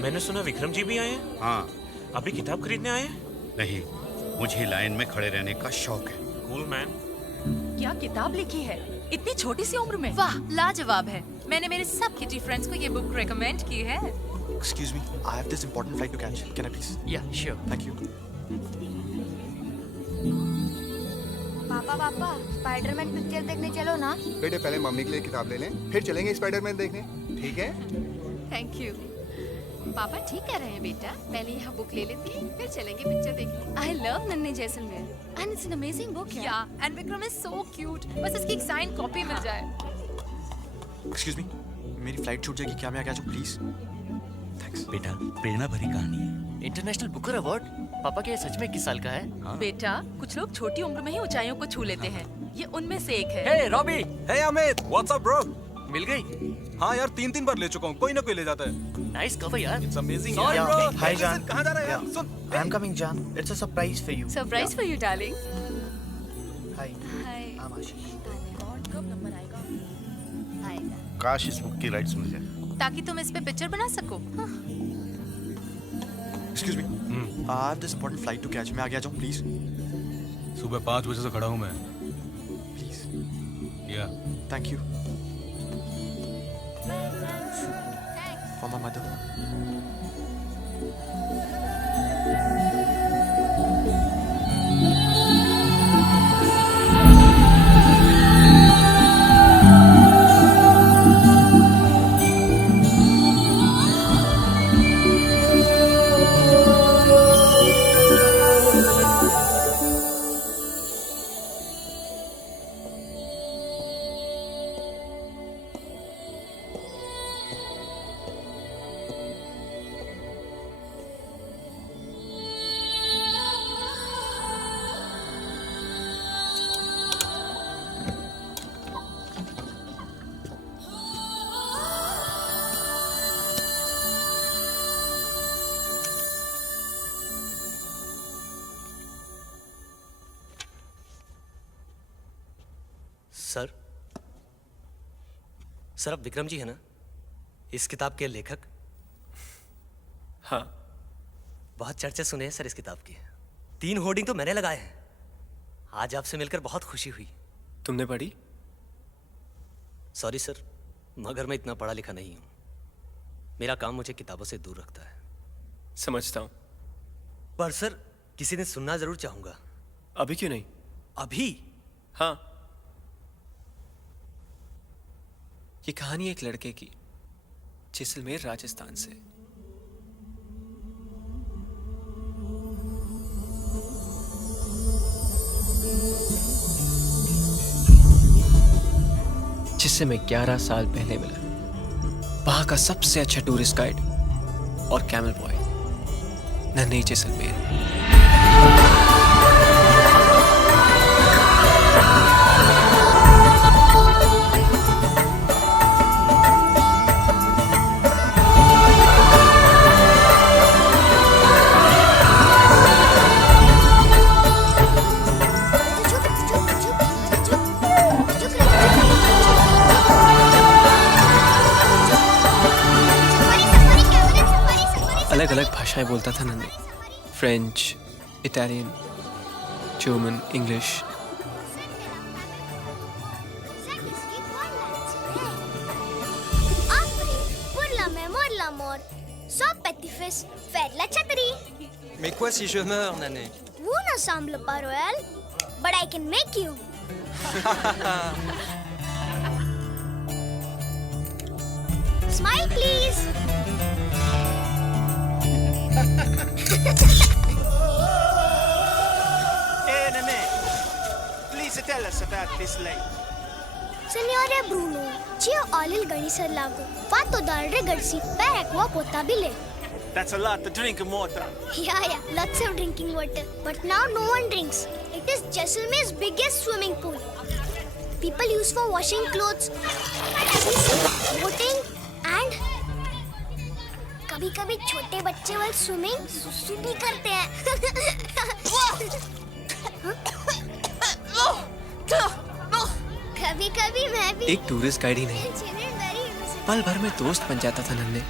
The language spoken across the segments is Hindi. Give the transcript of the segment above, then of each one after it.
मैंने सुना विक्रम जी भी आए हैं। हाँ। अभी किताब खरीदने आए हैं? नहीं, मुझे लाइन में खड़े रहने का शौक है। Cool man. क्या किताब लिखी है इतनी छोटी सी उम्र में? वाह, लाजवाब है। मैंने मेरे सब किटी फ्रेंड्स को ये बुक रेकमेंड की है। Excuse me, I have this important flight to catch. Can I please? Yeah, sure. Thank you. पापा स्पाइडरमैन पिक्चर देखने चलो ना। बेटे पहले मम्मी के लिए किताब ले लें, फिर चलेंगे स्पाइडरमैन देखने, ठीक है? Thank you. पापा ठीक कह रहे हैं बेटा, पहले यहाँ बुक ले लेती है, फिर चलेंगे पिक्चर देखने। I love नन्हे Jaisalmer and it's an amazing book. या and Vikram is so cute. बस इसकी एक साइन कॉपी मिल जाए। Excuse me, मेरी फ्लाइट छूट जाएगी, क्या मैं आगे आ जाऊँ प्लीज? थैंक्स। बेटा, प्रेरणा भरी कहानी है। International Booker award? पापा क्या ये सच में 21 साल का है? हाँ। बेटा, कुछ लोग छोटी उम्र में ही ऊंचाइयों को छू लेते हैं। ये उनमें से एक है। हे रॉबी, हे अमित, व्हाट्स अप ब्रो? मिल गई? हाँ यार, 3 बार ले चुका हूँ, कोई ना कोई ले जाता है। नाइस कवर यार। इट्स अमेजिंग Sorry, यार। bro. Hey, listen, कहाँ जा रहा है यार? सुन। I'm coming, Jan. It's a surprise for you. Surprise for you darling. Hi. Hi. I'm Ashish. God, कब नंबर आएगा? आएगा। काश इस बुक की राइट्स मिल जाए। ताकि तुम इस पे पिक्चर बना सको। Excuse me, I have this important flight to catch. मैं आगे आ जाऊँ प्लीज? सुबह 5 बजे से खड़ा हूँ मैं। प्लीज। या। Thank you. For my mother. Sir आप विक्रम जी है ना, इस किताब के लेखक? हाँ। बहुत चर्चे सुने हैं सर इस किताब की। 3 होर्डिंग तो मैंने लगाए हैं। आज आपसे मिलकर बहुत खुशी हुई। तुमने पढ़ी? सॉरी सर, मगर मैं इतना पढ़ा लिखा नहीं हूँ। मेरा काम मुझे किताबों से दूर रखता है। समझता हूँ। पर सर, किसी दिन सुनना जरूर चाहूंगा। अभी क्यों नहीं? अभी? हाँ। ये कहानी एक लड़के की, जैसलमेर राजस्थान से। जिससे मैं 11 साल पहले मिला। वहां का सबसे अच्छा टूरिस्ट गाइड और कैमल बॉय, नन्हे जैसलमेर। अलग अलग भाषाएं बोलता था नन्हे। French, Italian, German, English. Mais quoi si je meurs, Nané? Vous ne semble pas royal, but I can make you. Smile, please. Hey, Nané, please tell us about this lake. Signore Bruno, cio olil ganisar lago. Fatto dal regarsi per acqua potabile. That's a lot to drink water. Yeah, lots of drinking water. But now no one drinks. It is Jaisalmer's biggest swimming pool. People use for washing clothes, boating, and कभी-कभी छोटे बच्चे वाले स्विमिंग सुसु भी करते हैं। कभी-कभी मैं भी एक टूरिस्ट गाइड ही नहीं, पल भर में दोस्त बन जाता था नन्हे।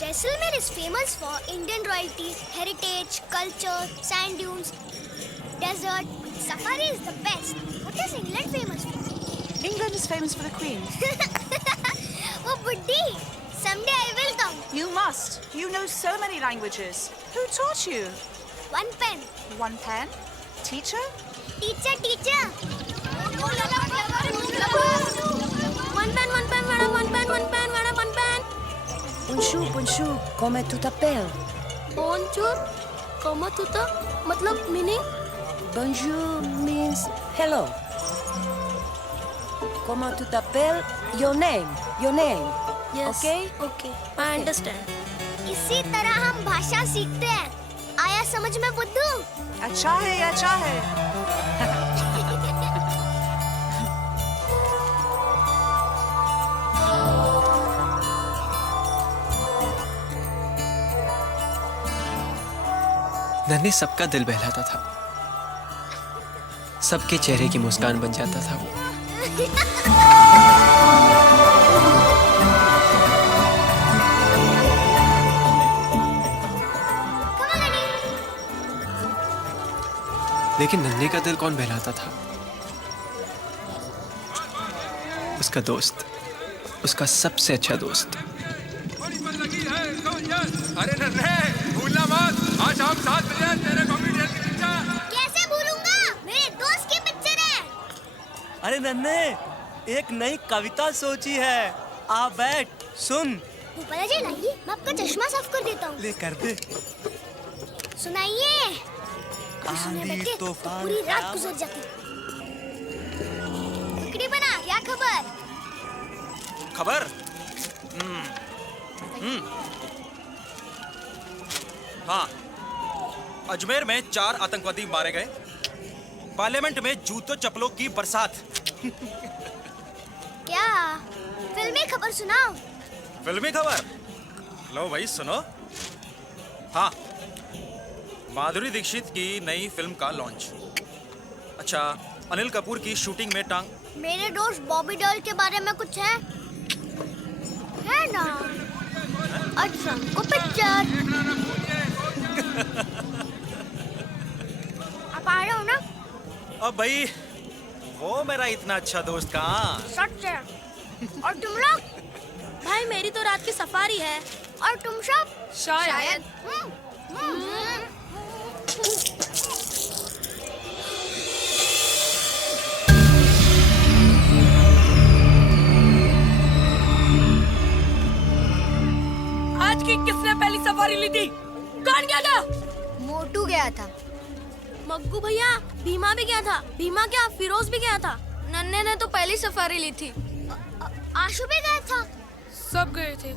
Jaisalmer is famous for Indian royalty, heritage, culture, sand dunes, desert. Safari is the best. What is England famous for? England is famous for the Queen. Oh, Buddhi. Someday I will come. You must. You know so many languages. Who taught you? One pen. One pen? Teacher? Teacher, teacher. One pen, madam. One pen, madam. One pen. Bonjour, comment tu t'appelles? Bonjour. Comment tu t'appelles? मतलब meaning? Bonjour means hello. Comment tu t'appelles? Your name. Yes. Okay? Okay. I understand. इसी तरह हम भाषा सीखते हैं. आया समझ में बुद्धू? अच्छा है. नन्हे सबका दिल बहलाता था, सबके चेहरे की मुस्कान बन जाता था वो। लेकिन नन्हे का दिल कौन बहलाता था? उसका दोस्त, उसका सबसे अच्छा दोस्त। अरे नन्हे, भूलना मत, आज हम साथ मिले हैं तेरे कॉमेडियन की पिक्चर। कैसे भूलूंगा? मेरे दोस्त की पिक्चर है। अरे नन्हे, एक नई कविता सोची है। आ बैठ, सुन। ऊपर जी लाइए, मैं आपका चश्मा साफ कर देता हूँ। ले कर दे। सुनाइए। सुनने बैठे तो पूरी रात गुजर जाती। इकड़ी बना, क्या खबर? खबर? हाँ, अजमेर में 4 आतंकवादी मारे गए। पार्लियामेंट में जूतों चप्पलों की बरसात। क्या फिल्मी खबर सुनाओ? फिल्मी खबर? लो भाई सुनो। हाँ, माधुरी दीक्षित की नई फिल्म का लॉन्च। अच्छा, अनिल कपूर की शूटिंग में टांग। मेरे दोस्त बॉबी डॉल के बारे में कुछ है ना? अच्छा, को पिक्चर। आप आ रहे हो ना? अब भाई, वो मेरा इतना अच्छा दोस्त कहाँ? सच है। और तुम लोग? भाई मेरी तो रात की सफारी है। और तुम सब? शायद। आज की किसने पहली सफारी ली थी? कौन गया था? मोटू गया था। मग्गू भैया, भीमा भी गया था। भीमा क्या, फिरोज भी गया था। नन्हे ने तो पहली सफारी ली थी। आशु भी गया था। सब गए थे।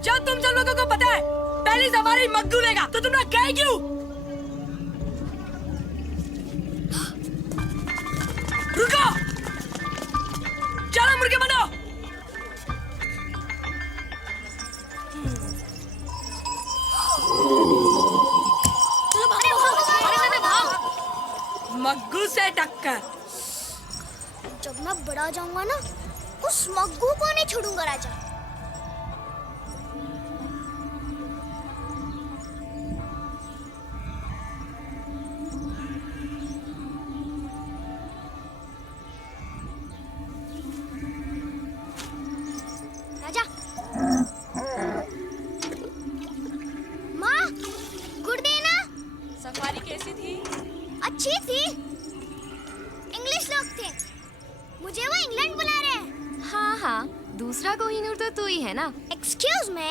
जब तुम सब लोगों को पता है पहली सफारी मग्गू लेगा, तो तुम लोग गए क्यों? रुको! चलो मुर्गे बनो! मग्गू से टक्कर। जब मैं बड़ा जाऊंगा ना, उस मग्गू को नहीं छोड़ूंगा राजा। राजा, माँ, गुड़ देना। सफारी कैसी थी? अच्छी थी। इंग्लिश लोग थे। मुझे वो इंग्लैंड बुला रहे हैं। हाँ, दूसरा कोहिनूर तो तू ही है ना? Excuse me.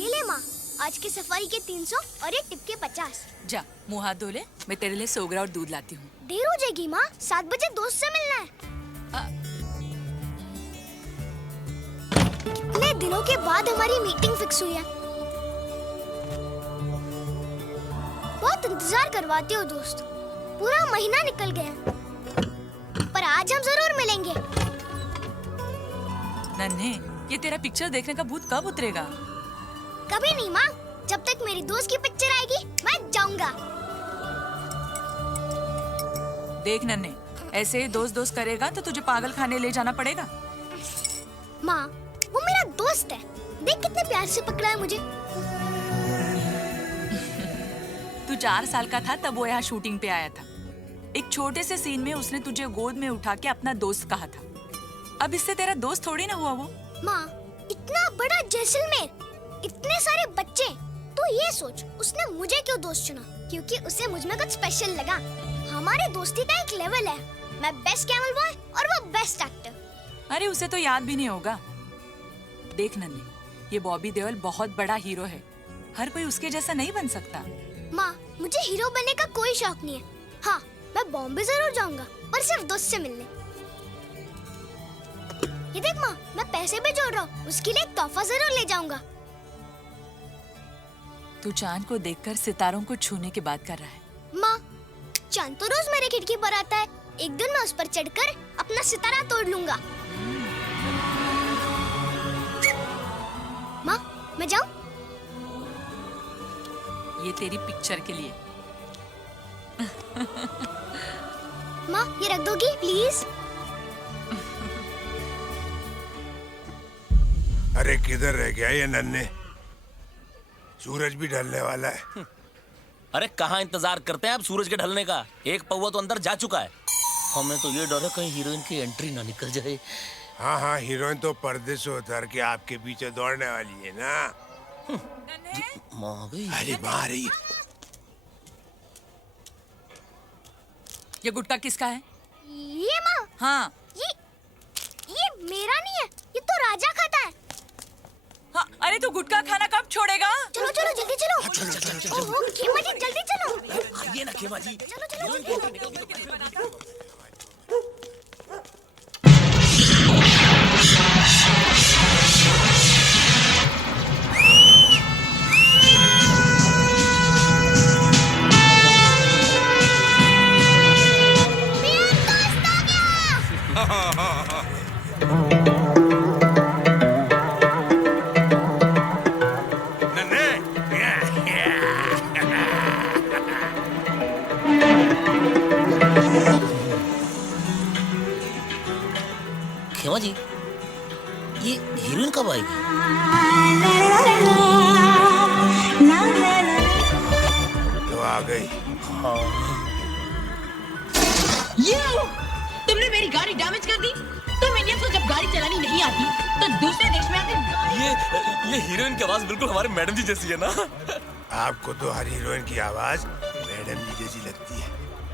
ये ले माँ, आज की सफारी के 300 और एक टिप के 50। जा, मुंह हाथ धो ले, मैं तेरे लिए सोगरा और दूध लाती हूँ। देर हो जाएगी माँ, 7 बजे दोस्त से मिलना है। कितने दिनों के बाद हमारी मीटिंग फिक्स हुई है। बहुत इंतजार करवाते हो दोस्त। पूरा महीना निकल गया, पर आज हम जरूर मिलेंगे। नन्हे, ये तेरा पिक्चर देखने का भूत कब उतरेगा? कभी नहीं माँ, जब तक मेरी दोस्त की पिक्चर आएगी मैं जाऊंगा। देख नन्हे, ऐसे दोस्त करेगा तो तुझे पागल खाने ले जाना पड़ेगा। माँ, वो मेरा दोस्त है। देख कितने प्यार से पकड़ा है मुझे। तू 4 साल का था तब वो यहाँ शूटिंग पे आया था। एक छोटे से सीन में उसने तुझे गोद में उठा के अपना दोस्त कहा था। अब इससे तेरा दोस्त थोड़ी ना हुआ वो। माँ, इतना बड़ा जैसलमेर, इतने सारे बच्चे, तो ये सोच उसने मुझे क्यों दोस्त चुना? क्योंकि उसे मुझ में कुछ स्पेशल लगा। हमारे दोस्ती का एक लेवल है। मैं बेस्ट कैमल बॉय और वो बेस्ट एक्टर। अरे उसे तो याद भी नहीं होगा। देख नन्हे, ये बॉबी देओल बहुत बड़ा हीरो है। हर कोई उसके जैसा नहीं बन सकता। माँ, मुझे हीरो बनने का कोई शौक नहीं है। हाँ, मैं बॉम्बे जरूर जाऊंगा, पर सिर्फ दोस्त से मिलने। ये देख माँ, मैं पैसे भी जोड़ रहा हूँ। उसके लिए एक तोहफा जरूर ले जाऊंगा। तू चांद को देखकर सितारों को छूने की बात कर रहा है। माँ, चांद तो रोज मेरे खिड़की पर आता है। एक दिन मैं उस पर चढ़कर अपना सितारा तोड़ लूंगा। माँ, मैं जाऊँ? ये तेरी पिक्चर के लिए। माँ, ये रख दोगी प्लीज? अरे किधर रह गया ये नन्हे? सूरज भी ढलने वाला है। अरे कहाँ इंतजार करते हैं आप सूरज के ढलने का? एक पौवा तो अंदर जा चुका है। हमें तो ये डर है कहीं हीरोइन की एंट्री ना निकल जाए। हाँ हाँ, हीरोइन तो पर्दे से उतर के आपके पीछे दौड़ने वाली है ना। अरे माँ रही। ये गुटखा किसका है? ये माँ, हाँ। ये मेरा नहीं है। ये तो राजा खाता है। हाँ, अरे तू गुटखा खाना कब छोड़ेगा? चलो चलो जल्दी चलो। चलो चलो चलो। ओहो, खेमा जी जल्दी चलो। ये ना खेमा जी। चलो चलो जल्दी। खेमा जी, ये हीरोइन कब आएगी? तो आ गई। तुमने मेरी गाड़ी डैमेज कर दी। तुम इंडियंस को जब गाड़ी चलानी नहीं आती तो दूसरे देश में आते। ये हीरोइन की आवाज बिल्कुल हमारे मैडम जी जैसी है ना? आपको तो हर हीरोइन की आवाज मैडम जी जैसी लगती है।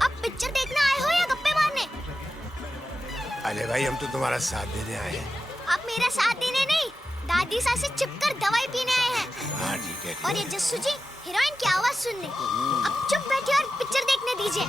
अब पिक्चर देखने आए हो या गप्पे मारने? अरे भाई, हम तो तुम्हारा साथ देने आए हैं। अब मेरा साथ देने नहीं, दादी सास से चिपकर दवाई पीने आए हैं। हाँ ठीक है। और ये जस्सू जी हीरोइन की आवाज सुनने। अब चुप बैठिए और पिक्चर देखने दीजिए।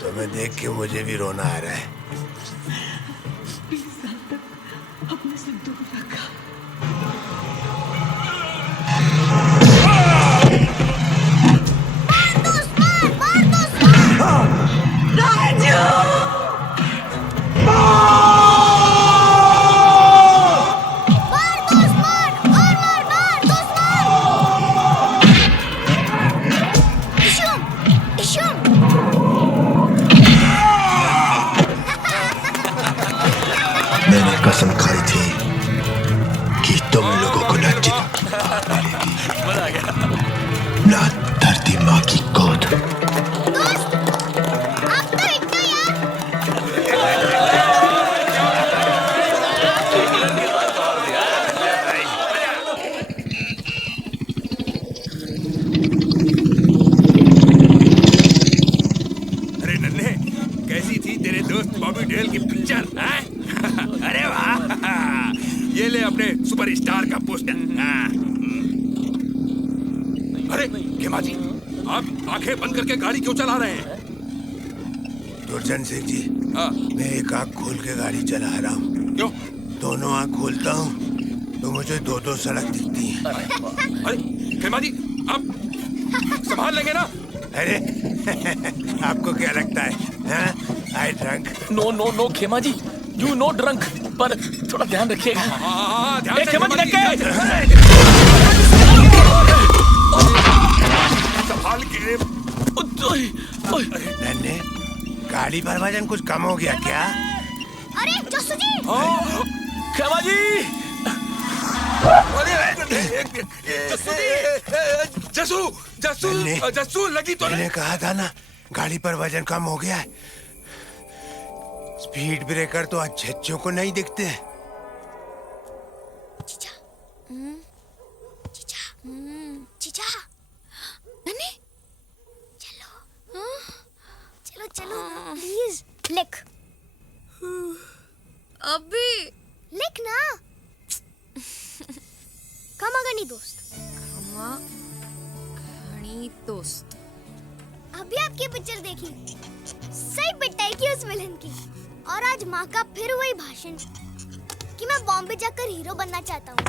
तुम्हें देख के मुझे भी रोना आ रहा है। मैंने कसम खाई थी कि तुम लोगों को न जीत मिलेगी, न धरती माँ की गोद। अरे खेमा जी, आप आंखें बंद करके गाड़ी क्यों चला रहे हैं? दुर्जन सिंह जी, मैं एक आंख खोल के गाड़ी चला रहा हूँ। क्यों? दोनों आंख खोलता हूँ तो मुझे दो सड़क दिखती हैं। अरे खेमा जी, आप संभाल लेंगे ना? अरे आपको क्या लगता है? आई ड्रंक? नो नो नो खेमा जी, यू नो ड्रंक, पर थोड़ा ध्यान रखिएगा। ध्यान से खेमा जी संभाल के। नन्हे, गाड़ी पर वजन कुछ कम हो गया क्या? अरे जस्सू जी! खेमा जी! जस्सू लगी तो मैंने कहा था ना, गाड़ी पर वजन कम हो गया है। स्पीड ब्रेकर तो अच्छे को नहीं दिखते। जीजा, नन्हे, चलो प्लीज लिख। अभी लिख ना। खमागनी दोस्त। खमागनी दोस्त। अभी आपकी पिक्चर देखी, सही पिटाई की उस विलन की। और आज माँ का फिर वही भाषण कि मैं बॉम्बे जाकर हीरो बनना चाहता हूँ।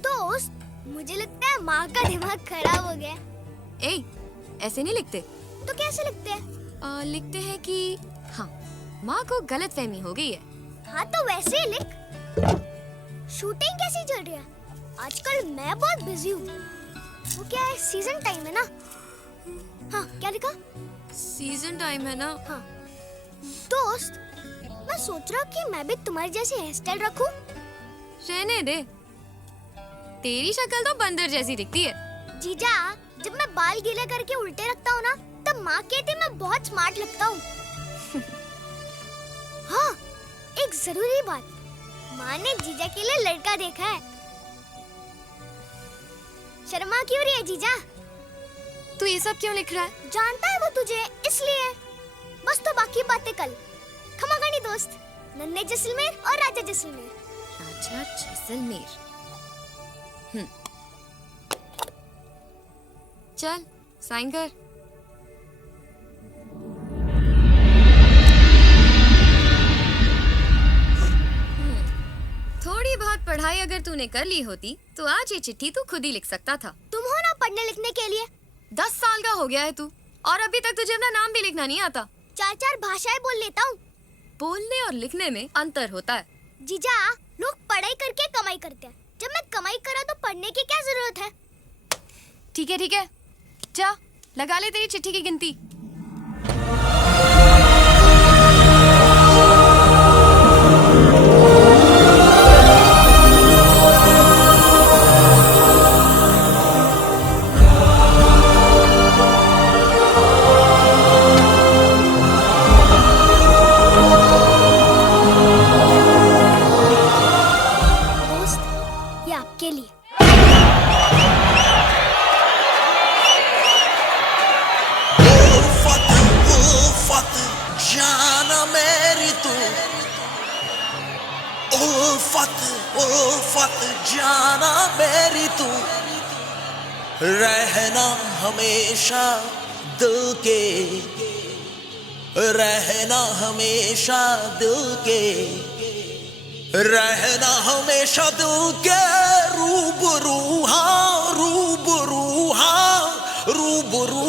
दोस्त, मुझे लगता है माँ का दिमाग खराब हो गया। ए, ऐसे नहीं लिखते। तो कैसे लिखते हैं? लिखते हैं कि हाँ, माँ को गलतफहमी हो गई है। हाँ तो वैसे ही लिख। शूटिंग कैसी चल रही है? आजकल मैं बहुत बिजी हूँ। वो क्या है, सीजन टाइम है ना? हाँ, क्या लिखा? सीजन टाइम है ना? हाँ। दोस्त, मैं सोच रहा हूँ कि मैं भी तुम्हारी जैसी हेयर स्टाइल रखूं। रहने दे, तेरी शक्ल तो बंदर जैसी दिखती है। जीजा, जब मैं बाल गीले करके उल्टे रखता हूँ ना, तब माँ कहती मैं बहुत स्मार्ट लगता हूँ। हाँ, एक जरूरी बात, माँ ने जीजा के लिए लड़का देखा है। शर्मा क्यों रही है जीजा? तू ये सब क्यों लिख रहा है? जानता है वो तुझे, इसलिए। बस तो बाकी बातें कल। खमागनी दोस्त, नन्हे जैसलमेर और राजा जैसलमेर। राजा जैसलमेर। चल साइन कर। थोड़ी बहुत पढ़ाई अगर तूने कर ली होती तो आज ये चिट्ठी तू खुद ही लिख सकता था। तुम हो ना पढ़ने लिखने के लिए। 10 साल का हो गया है तू और अभी तक तुझे अपना नाम भी लिखना नहीं आता। 4 भाषाएं बोल लेता हूँ। बोलने और लिखने में अंतर होता है। जीजा, लोग पढ़ाई करके कमाई करते हैं। जब मैं कमाई करा तो पढ़ने की क्या जरूरत है? ठीक है, जा लगा ले तेरी चिट्ठी की गिनती। उल्फत जाना मेरी तू, रहना हमेशा दिल के, रहना हमेशा दिल के, रहना हमेशा दिल के रूबरू, हाँ रूबरू, हाँ रूबरू।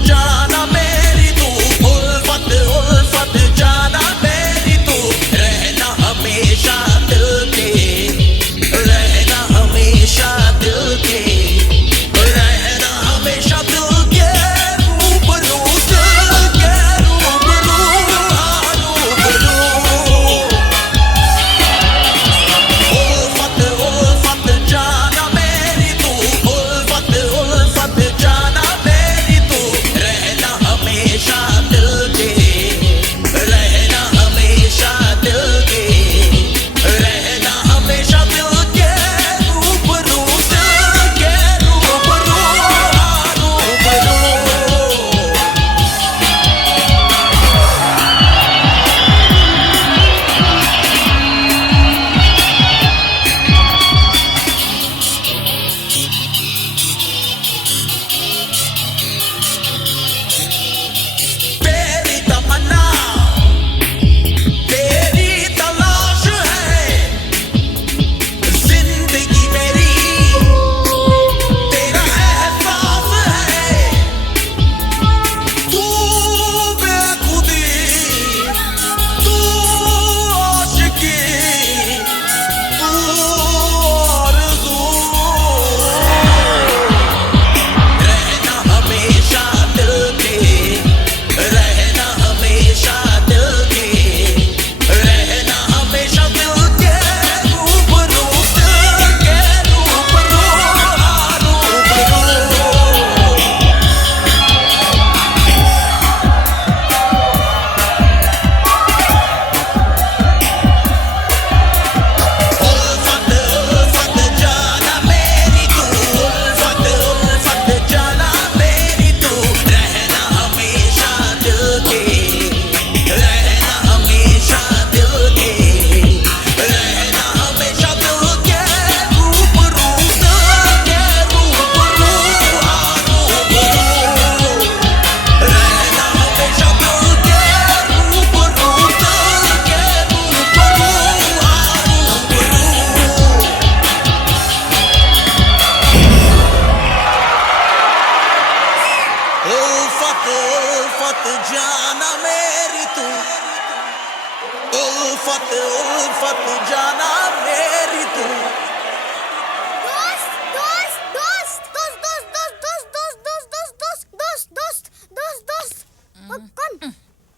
जाना मेरी तू, उल्फत उल्फत उल्फत उल्फत जाना मेरी तू दोस्त दोस्त दोस्त दोस्त दोस्त दोस्त दोस्त दोस्त दोस्त दोस्त दोस्त दोस्त दोस्त कौन?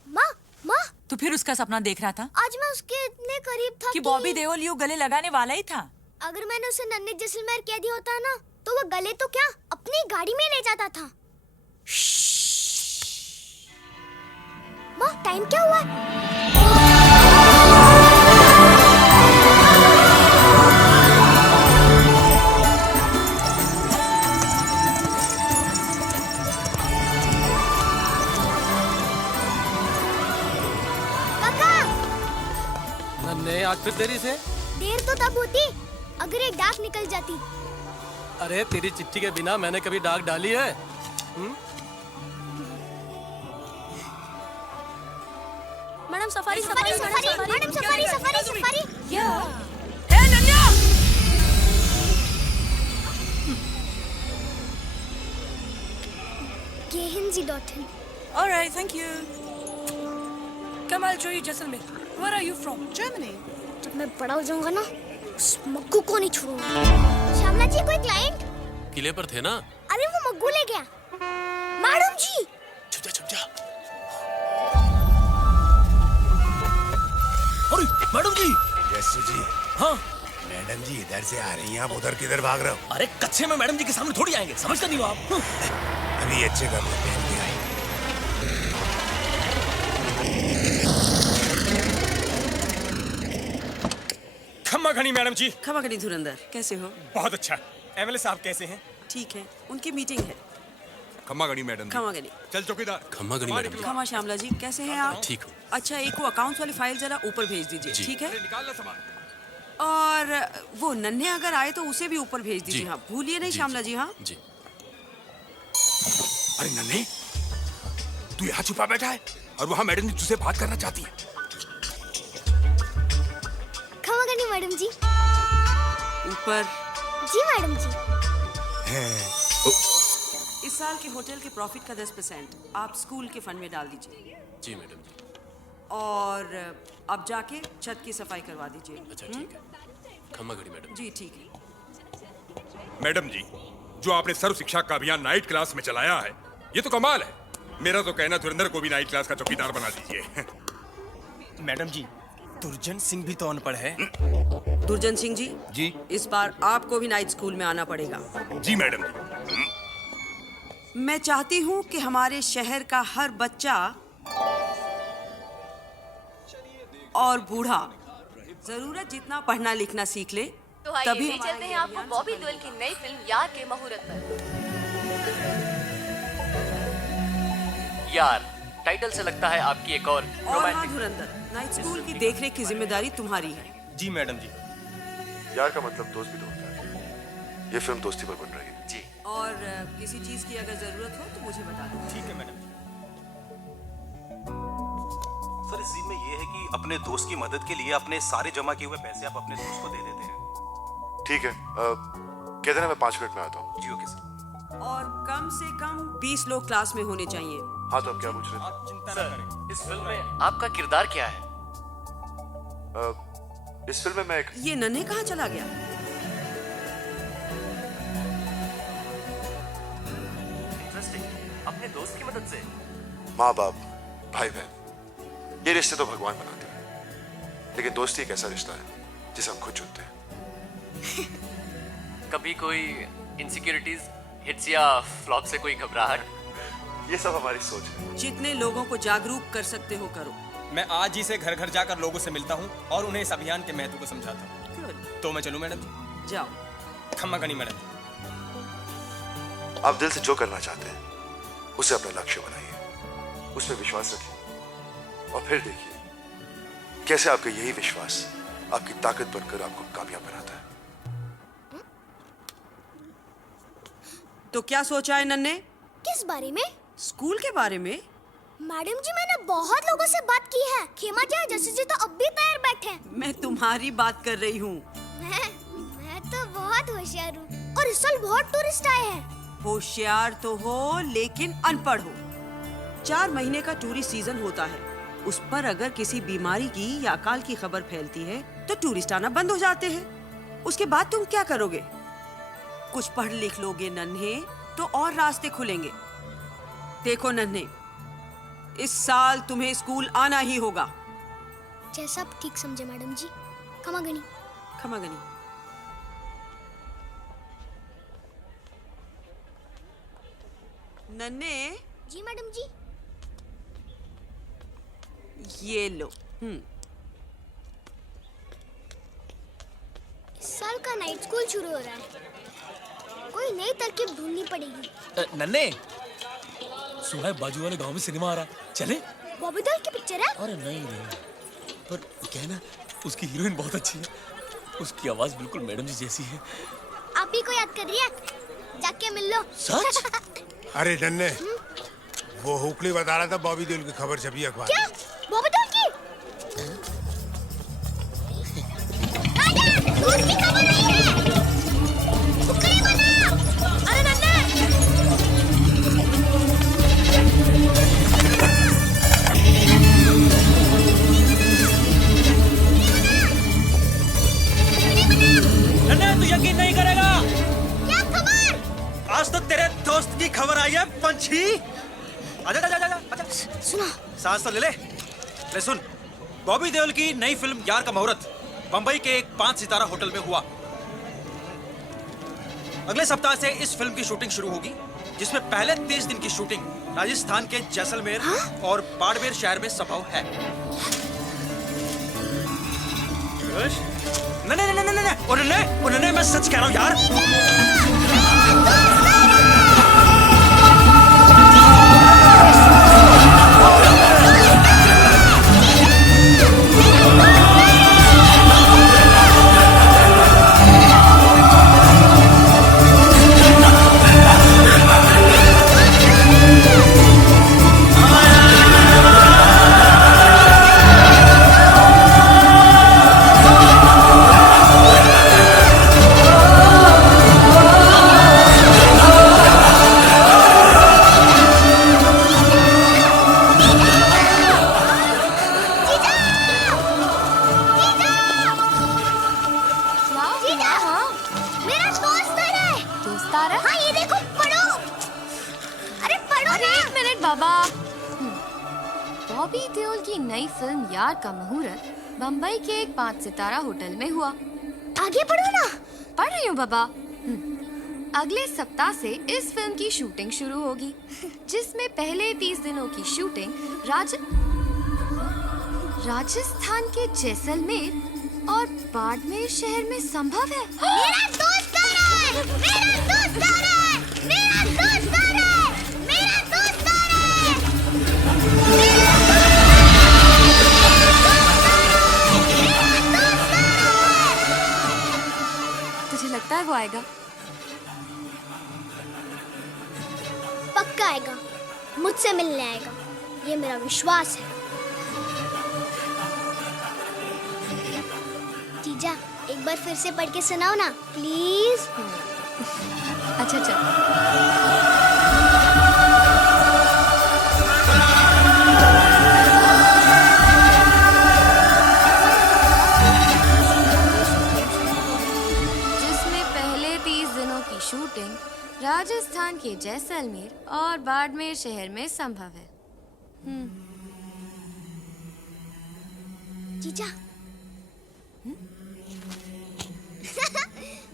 माँ माँ तो फिर उसका सपना देख रहा था आज मैं उसके इतने करीब था कि बॉबी देओल यूं गले लगाने वाला ही था। अगर मैंने उसे नन्हे जैसलमेर कह दिया होता ना तो वो गले तो क्या अपनी गाड़ी में ले जाता था। माँ टाइम क्या हुआ है? नन्हे आज फिर देरी से? देर तो तब होती अगर एक डाक निकल जाती। अरे तेरी चिट्ठी के बिना मैंने कभी डाक डाली है? Madam safari safari safari madam safari safari safari ए नन्या KNZ.in Alright, thank you. Come, I'll show you Jaisalmer. Where are you from? Germany. जब मैं बड़ा हो जाऊंगा ना उस मग्गू को नहीं छोड़ूंगा। श्यामला जी कोई क्लाइंट? किले पर थे ना? अरे वो मग्गू ले गया। मैडम जी छुप जा। अरे मैडम जी। यस्सु जी। हाँ मैडम जी इधर से आ रही हैं, आप उधर किधर भाग रहे हो? अरे कच्चे में मैडम जी के सामने थोड़ी आएंगे, समझते नहीं हो आप? अभी अच्छे कपड़े पहन के आए। खम्मा घनी मैडम जी। खम्मा घनी धुरंधर, कैसे हो? बहुत अच्छा। एमएलए साहब कैसे हैं? ठीक है, उनकी मीटिंग है। खम्मा घनी मैडम जी। खम्मा घनी। चल चौकीदार। खम्मा घनी मैडम जी। खम्मा श्यामला जी, कैसे हैं आप? ठीक हूँ। अच्छा, एक वो अकाउंट्स वाली फाइल जरा ऊपर भेज दीजिए, ठीक है? निकाल लो सामान। और वो नन्हे अगर आए तो उसे भी ऊपर भेज दीजिए। हाँ, भूलिए नहीं श्यामला जी। हाँ जी। अरे नन्हे, तू यहाँ छुपा बैठा है और वहाँ मैडम जी तुझसे बात करना चाहती है। खम्मा घनी मैडम जी। ऊपर। जी मैडम जी। इस साल के होटल के प्रॉफिट का 10% आप स्कूल के फंड में डाल दीजिए। जी मैडम जी। और अब जाके छत की सफाई करवा दीजिए। अच्छा ठीक है। खम्मा घनी मैडम जी ठीक है। मैडम जी, जो आपने सर्व शिक्षा का अभियान नाइट क्लास में चलाया है, ये तो कमाल है। मेरा तो कहना धुरंधर को भी नाइट क्लास का चौकीदार बना दीजिए। मैडम जी, दुर्जन सिंह भी तो अनपढ़ है। दुर्जन सिंह जी। जी। इस बार आपको भी नाइट स्कूल में आना पड़ेगा। जी मैडम जी। मैं चाहती हूँ कि हमारे शहर का हर बच्चा और बूढ़ा जरूरत जितना पढ़ना लिखना सीख ले, तो आइए ले चलते हैं आपको बॉबी देओल की नई फिल्म यार के मुहूर्त पर। यार, टाइटल से लगता है आपकी एक और हाँ धुरंधर, नाइट स्कूल की देखरेख की जिम्मेदारी तुम्हारी है। जी मैडम जी। यार का मतलब दोस्त भी तो होता है। ये फिल्म दोस्ती पर बन रही है। जी। और किसी चीज की अगर जरूरत हो तो मुझे बता दो। ठीक है मैडम। सर, इस सीन में ये है कि अपने दोस्त की मदद के लिए अपने सारे जमा किए हुए पैसे आप अपने दोस्त को दे देते हैं। ठीक है, कह देना मैं 5 मिनट में आता हूँ। जी ओके सर। और कम से कम 20 लोग क्लास में होने चाहिए। हाँ तो अब क्या पूछ रहे थे? आप चिंता न करें। इस फिल्म में आपका किरदार क्या है? इस फिल्म में मैं एक... ये नन्हे कहाँ चला गया? इंटरेस्टिंग। अपने दोस्त की मदद से? माँ बाप, भाई बहन, ये रिश्ते तो भगवान बनाते हैं, लेकिन दोस्ती एक ऐसा रिश्ता है जिसे हम खुद चुनते हैं। कभी कोई इनसिक्योरिटीज, हिट्स या फ्लॉप से कोई घबराहट? ये सब हमारी सोच है। जितने लोगों को जागरूक कर सकते हो करो। मैं आज ही से घर घर जाकर लोगों से मिलता हूँ और उन्हें इस अभियान के महत्व को समझाता हूँ। Good. तो मैं चलूँ मैडम जी? जाओ। खम्मा घनी मैडम। आप दिल से जो करना चाहते हैं उसे अपना लक्ष्य बनाइए, उसमें विश्वास रखिए और फिर देखिए कैसे आपका यही विश्वास आपकी ताकत बनकर आपको कामयाब बनाता है। तो क्या सोचा है नन्हे? किस बारे में? स्कूल के बारे में। मैडम जी, मैंने बहुत लोगों से बात की है। खेमा जी, जैसे जी तो अब भी तैयार बैठे हैं। मैं तुम्हारी बात कर रही हूँ। मैं तो बहुत होशियार हूँ और इस साल बहुत टूरिस्ट आए हैं। होशियार तो हो लेकिन अनपढ़ हो। 4 महीने का टूरिस्ट सीजन होता है। उस पर अगर किसी बीमारी की या अकाल की खबर फैलती है तो टूरिस्ट आना बंद हो जाते हैं। उसके बाद तुम क्या करोगे? कुछ पढ़ लिख लोगे नन्हे तो और रास्ते खुलेंगे। देखो नन्हे, इस साल तुम्हें स्कूल आना ही होगा। जैसा आप ठीक समझे मैडम जी। खमागनी। खमागनी। नन्हे। जी मैडम जी। ये लो। इस साल का नाइट स्कूल शुरू हो रहा है, कोई नई तरकीब ढूंढनी पड़ेगी। नन्हे, सुना है बाजू वाले गांव में सिनेमा आ रहा है, चले? बॉबी देओल की पिक्चर है? अरे नहीं, पर क्या है ना, उसकी हीरोइन बहुत अच्छी है, उसकी आवाज बिल्कुल मैडम जी जैसी है। आप ही को याद कर रही है, जाके मिल लो। सच? अरे नन्हे, वो हुकली बता रहा था बॉबी देओल की खबर छपी अखबार। क्या? बॉबी देओल की? राजा, दोस्त की खबर आई है। हुकली बना। अरे नन्हे। नन्हे, तू यकीन नहीं करेगा। क्या खबर? आज तो तेरे दोस्त की खबर आई है पंछी। आजा आजा आजा आजा। सुना। सांस तो ले सुन। बॉबी देओल की नई फिल्म यार का मुहूर्त बंबई के एक 5 सितारा होटल में हुआ। अगले सप्ताह से इस फिल्म की शूटिंग शुरू होगी, जिसमें पहले 30 दिन की शूटिंग राजस्थान के जैसलमेर और बाड़मेर शहर में संभव है। नहीं, मैं सच कह रहा हूँ यार। बॉबी देओल की नई फिल्म यार का मुहूर्त बम्बई के एक 5 सितारा होटल में हुआ। आगे पढ़ो ना। पढ़ रही हूँ बाबा। अगले सप्ताह से इस फिल्म की शूटिंग शुरू होगी, जिसमें पहले 30 दिनों की शूटिंग राजस्थान के जैसलमेर और बाड़मेर शहर में संभव है। मेरा दोस्त आ रहा है, मेरा दोस्त आ रहा है, मेरा दोस्त आ रहा है, मेरा दोस्त आ रहा है। तुझे लगता है वो आएगा? पक्का आएगा, मुझसे मिलने आएगा, ये मेरा विश्वास है। जीजा, एक बार फिर से पढ़ के सुनाओ ना, प्लीज। अच्छा चल। जिसमें पहले 30 दिनों की शूटिंग राजस्थान के जैसलमेर और बाड़मेर शहर में संभव है। जीजा,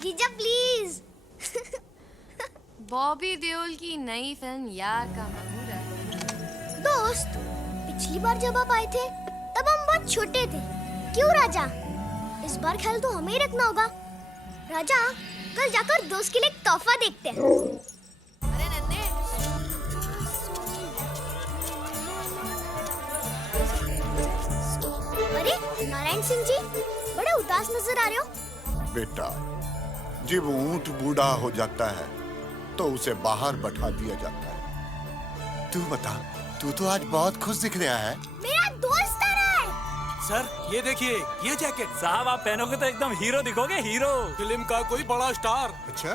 जीजा प्लीज। बॉबी देओल की नई फिल्म यार का मुहूर्त। दोस्त, पिछली बार जब आप आए थे तब हम बहुत छोटे थे, क्यों राजा? इस बार ख्याल तो हमें ही रखना होगा। राजा, कल जाकर दोस्त के लिए एक तोहफा देखते हैं। अरे नन्हे, अरे नारायण सिंह जी, बड़े उदास नजर आ रहे हो। बेटा, जब ऊंट बूढ़ा हो जाता है तो उसे बाहर बैठा दिया जाता है। तू बता, तू तो आज बहुत खुश दिख रहा है। मेरा दोस्त आ रहा है। सर, ये देखिए, ये जैकेट साहब आप पहनोगे तो एकदम हीरो दिखोगे, हीरो। फिल्म का कोई बड़ा स्टार। अच्छा,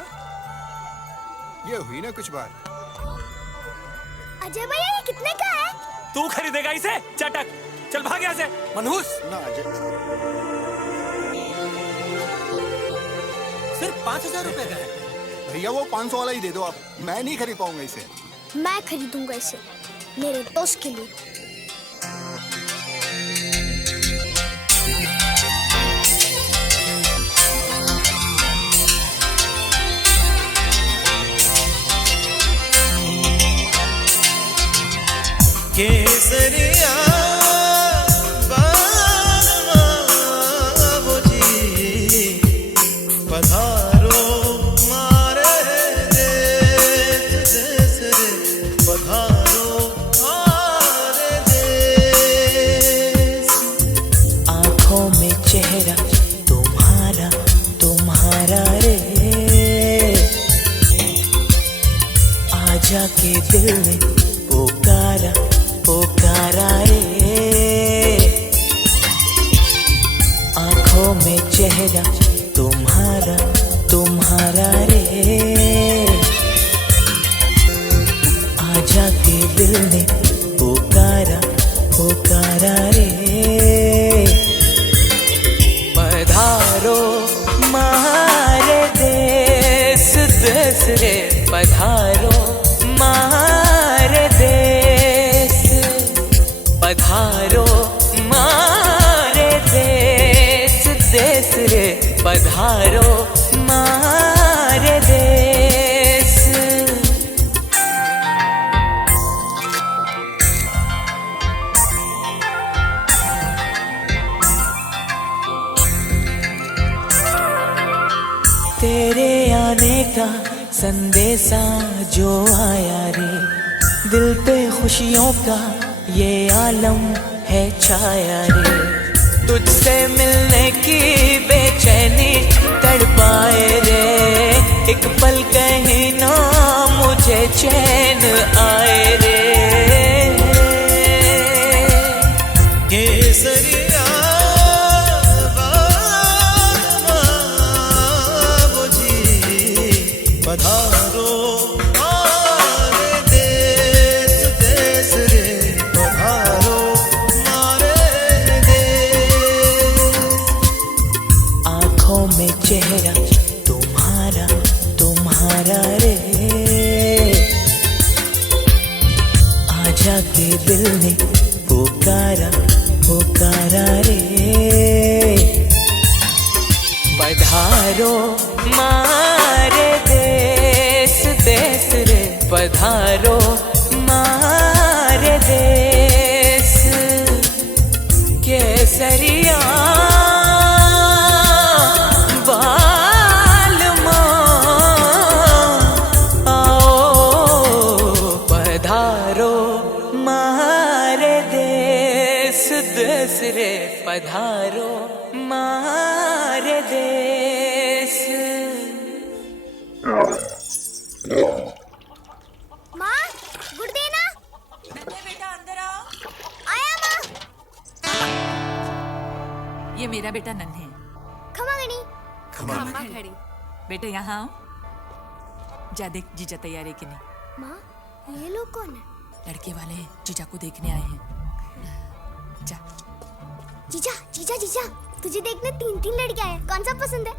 ये हुई ना कुछ बात। अजय भैया, ये कितने का है? तू खरीदेगा इसे? चटक। चल भाग यहाँ से। मनहूस ना अजय, सिर्फ 5,000 रुपए का है। भैया वो 500 वाला ही दे दो आप, मैं नहीं खरीद पाऊंगा इसे। मैं खरीदूंगा इसे मेरे दोस्त के लिए। केसरिया बाबू जी पधारो मारे देश रे, पधारो मारे देश। आंखों में चेहरा तुम्हारा तुम्हारा रे, आजा के दिल में पुकारा पुकारा रे। आंखों में चेहरा तुम्हारा तुम्हारा रे, आजा के दिल ने पुकारा पुकारा रे। पधारो मारे देश देश रे, पधारो मारे देश, पधारो मारे देश देश रे, पधारो मारे देश। तेरे आने का संदेशा जो आया रे, दिल पे खुशियों का ये आलम है छाया रे। तुझसे मिलने की बेचैनी तड़पाए रे, एक पल कहीं ना मुझे चैन आए रे। केसरिया बाबू जी पधारो मारे देश देश रे, पधारो मारे देश। आंखों में चेहरा तुम्हारा तुम्हारा रे, आजा के दिल ने पुकारा पुकारा रे। पधारो मारे देश देश रे, पधारो मारे देश। केसरिया बालमा आओ, पधारो मारे देश देश रे, पधारो मारे देश। माँ गुड देना। बेटा अंदर आओ। आया माँ। ये मेरा बेटा नन्हे। खमा गणी। खमा खड़ी। बेटा यहाँ आओ। जा देख जीजा तैयार है कि नहीं। माँ ये लोग कौन है? लड़के वाले हैं, जीजा को देखने आए हैं। जा। जीजा जीजा जीजा, तुझे देखने 3 लड़कियां हैं, कौन सा पसंद है?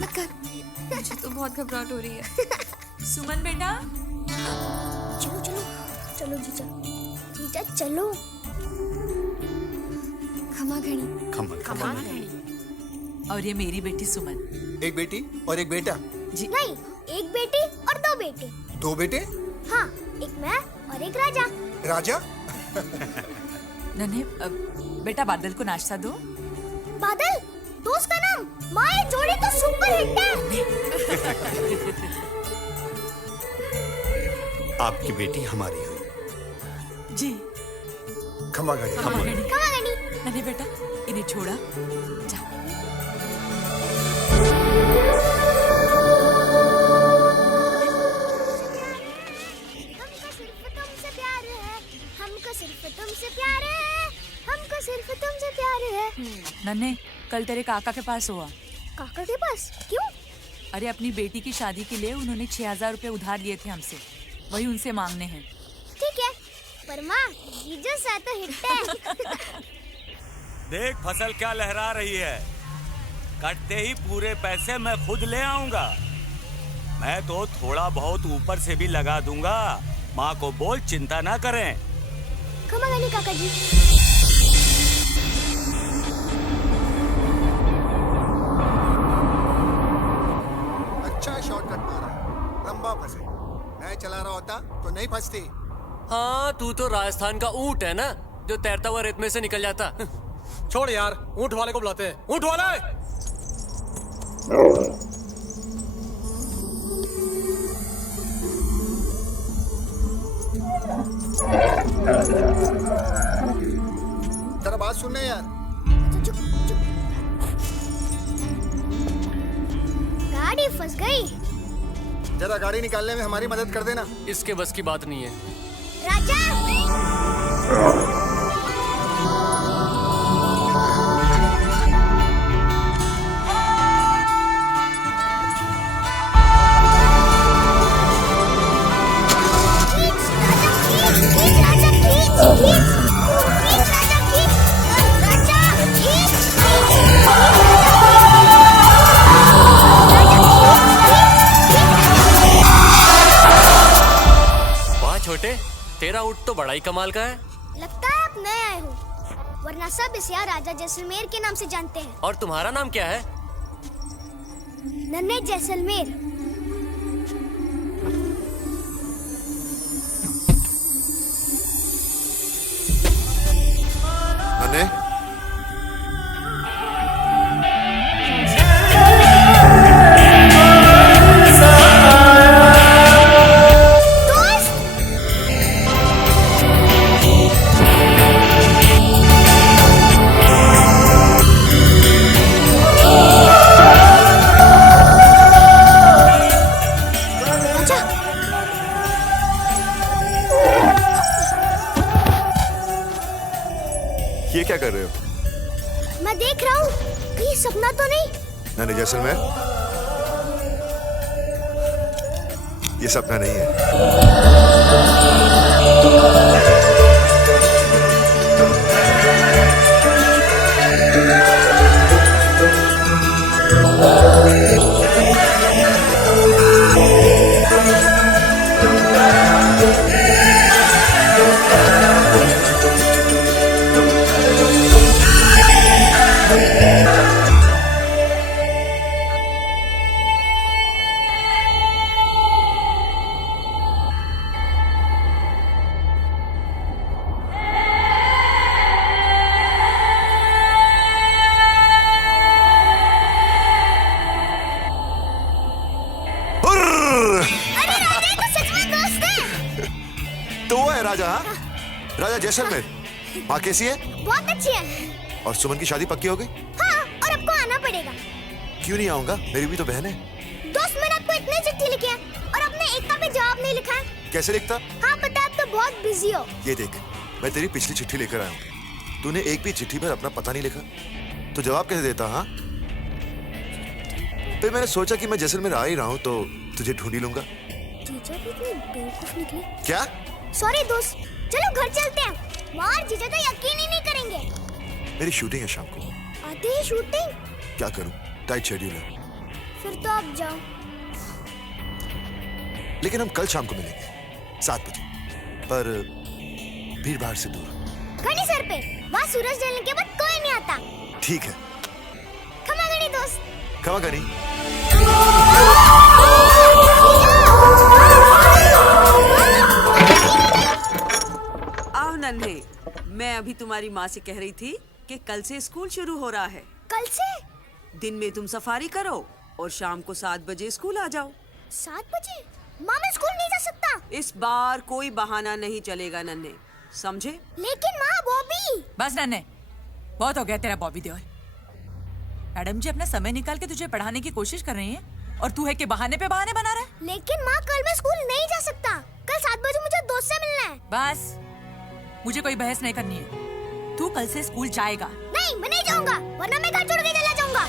मत कर, मुझे तो बहुत घबराहट हो रही है। सुमन बेटा चलो चलो चलो जीजा जीजा चलो। खमा घड़ी। खमा घड़ी। और ये मेरी बेटी सुमन। एक बेटी और एक बेटा? जी नहीं, एक बेटी और 2 बेटे। 2 बेटे? हाँ, एक मैं और एक राजा। राजा? नन्हे बेटा बादल को नाश्ता दो। बादल दोस्त का नाम? माँ ये जोड़ी तो सुपर हिट है। आपकी बेटी हमारी हुई। जी। खमा घड़ी। खमा घड़ी। खमा घड़ी। नन्हे बेटा इन्हें छोड़ा जा। नन्हे कल तेरे काका के पास हुआ। काका के पास? क्यों? अरे अपनी बेटी की शादी के लिए उन्होंने 6,000 रुपए उधार लिए थे हमसे। वही उनसे मांगने हैं। ठीक है, पर माँ जीजस है तो हिट है। देख फसल क्या लहरा रही है। कटते ही पूरे पैसे मैं खुद ले आऊंगा। मैं तो थोड़ा बहुत ऊपर से भी लगा दूंगा। माँ को बोल चिंता ना करें। खमागानी काका जी। अच्छा शॉर्टकट मारा, लंबा फंसे। मैं चला रहा होता तो नहीं फंसती। हाँ, तू तो राजस्थान का ऊंट है ना, जो तैरता हुआ रेत में से निकल जाता। छोड़ यार, ऊंट वाले को बुलाते हैं। ऊंट वाला है। तेरा बात सुनने यार। गाड़ी फंस गई। जरा गाड़ी निकालने में हमारी मदद कर देना। इसके बस की बात नहीं है। राजा। वाह छोटे, तेरा ऊँट तो बड़ा ही कमाल का है। लगता है आप नए आए हो, वरना सब इसे राजा जैसलमेर के नाम से जानते हैं। और तुम्हारा नाम क्या है? नन्हे जैसलमेर। नन्हे, ये क्या कर रहे हो? मैं देख रहा हूँ, कहीं सपना तो नहीं? नन्हे जैसलमेर, ये सपना नहीं है। तो वो है राजा। हाँ? राजा जैसलमेर। माँ कैसी है? बहुत अच्छी है। और सुमन की शादी पक्की हो गई? हाँ, और आपको आना पड़ेगा। क्यों नहीं आऊंगा, मेरी भी तो बहन है। दोस्त, मैंने आपको इतने चिट्ठी लिखे हैं और आपने एक का भी जवाब नहीं लिखा है। कैसे लिखता? हाँ पता, आप तो बहुत बिजी हो। ये देख, मैं तेरी पिछली चिट्ठी लेकर आया हूँ। तूने एक भी चिट्ठी पर अपना पता नहीं लिखा, तो जवाब कैसे देता? हाँ, फिर मैंने सोचा कि मैं जैसलमेर आ ही रहा हूँ तो तुझे ढूंढ ही लूंगा। जीजा भी इतने बेवकूफ निकले। क्या? सॉरी दोस्त, चलो घर चलते हैं। मार जीजा तो यकीन ही नहीं करेंगे। मेरी शूटिंग है शाम को। आते ही शूटिंग? क्या करूं, टाइट शेड्यूल है। फिर तो आप जाओ। लेकिन हम कल शाम को मिलेंगे 7 बजे, पर भीड़ भाड़ से दूर। घनी सर पे, वहाँ सूरज ढलने के बाद कोई नहीं आता। ठीक है। खमा गणी दोस्त। खमा गणी। आओ नन्हे, मैं अभी तुम्हारी माँ से कह रही थी कि कल से स्कूल शुरू हो रहा है। कल से? दिन में तुम सफारी करो और शाम को 7 बजे स्कूल आ जाओ। 7 बजे? माँ मैं स्कूल नहीं जा सकता। इस बार कोई बहाना नहीं चलेगा नन्हे, समझे? लेकिन माँ बॉबी। बस नन्हे, बहुत हो गया तेरा बॉबी देओल। मैडम जी अपना समय निकाल के तुझे पढ़ाने की कोशिश कर रही हैं और तू है कि बहाने पे बहाने बना रहा है। लेकिन माँ कल मैं स्कूल नहीं जा सकता। कल 7 बजे मुझे दोस्त से मिलना है। बस, मुझे कोई बहस नहीं करनी है। तू कल से स्कूल जाएगा। नहीं, मैं नहीं जाऊंगा, वरना मैं घर छोड़ के चला जाऊंगा।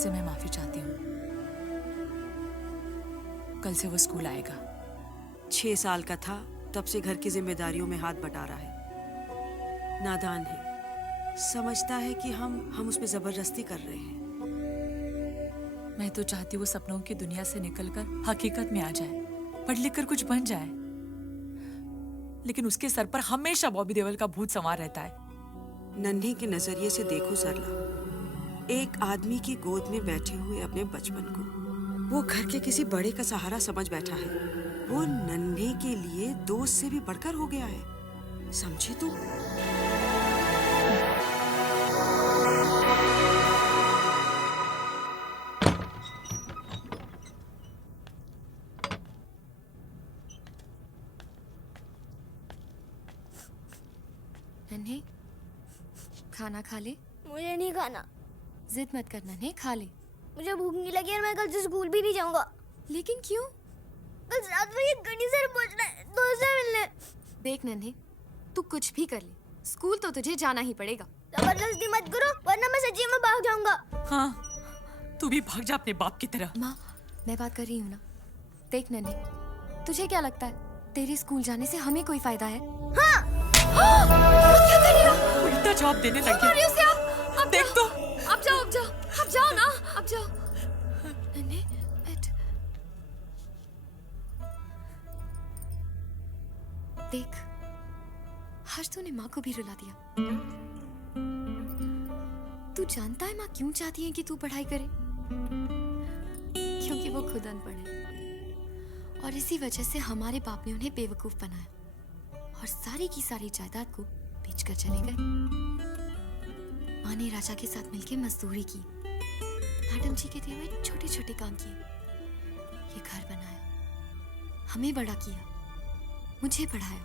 उससे मैं माफी चाहती हूँ। कल से वो स्कूल आएगा। 6 साल का था तब से घर की जिम्मेदारियों में हाथ बटा रहा है। नादान है, समझता है कि हम उस पे जबरदस्ती कर रहे हैं। मैं तो चाहती हूँ वो सपनों की दुनिया से निकलकर हकीकत में आ जाए, पढ़ लिख कर कुछ बन जाए। लेकिन उसके सर पर हमेशा बॉबी देओल का भूत सवार रहता है। नन्ही के नजरिए से देखो सरला, एक आदमी की गोद में बैठे हुए अपने बचपन को वो घर के किसी बड़े का सहारा समझ बैठा है। वो नन्हे के लिए दोस्त से भी बढ़कर हो गया है, समझे तुम? नन्हे, खाना खा ले। मुझे नहीं खाना। जिद मत करना, नहीं खा ले। मुझे भूख नहीं लगी और मैं कल से स्कूल भी नहीं जाऊंगा। लेकिन क्यों? कल रात में ये गणी सर पहुंचना है दोस्त से मिलने। देख नन्हे, तू कुछ भी कर ले, स्कूल तो तुझे जाना ही पड़ेगा। जबरदस्ती मत करो वरना मैं सच्ची में भाग जाऊंगा। हाँ, तू भी भाग जा अपने बाप की तरह। माँ, मैं बात कर रही हूँ ना। देख नन्हे, तुझे क्या लगता है तेरे स्कूल जाने से हमें कोई फायदा है? हाँ। क्या कर रही हो? उल्टा जवाब देने लगी। कर रही हो क्या? अब देख तो। अब जाओ ना, अब जाओ। नन्हे, बैठ। देख, हर्ष तूने माँ को भी रुला दिया। तू जानता है माँ क्यों चाहती है कि तू पढ़ाई करे? क्योंकि वो खुद अनपढ़ है और इसी वजह से हमारे बाप ने उन्हें बेवकूफ बनाया और सारी की सारी जायदाद को बेचकर चले गए। माँ ने राजा के साथ मिलकर मजदूरी की, मैडम जी के दिए हुए छोटे छोटे काम किए, ये घर बनाया, हमें बड़ा किया, मुझे पढ़ाया,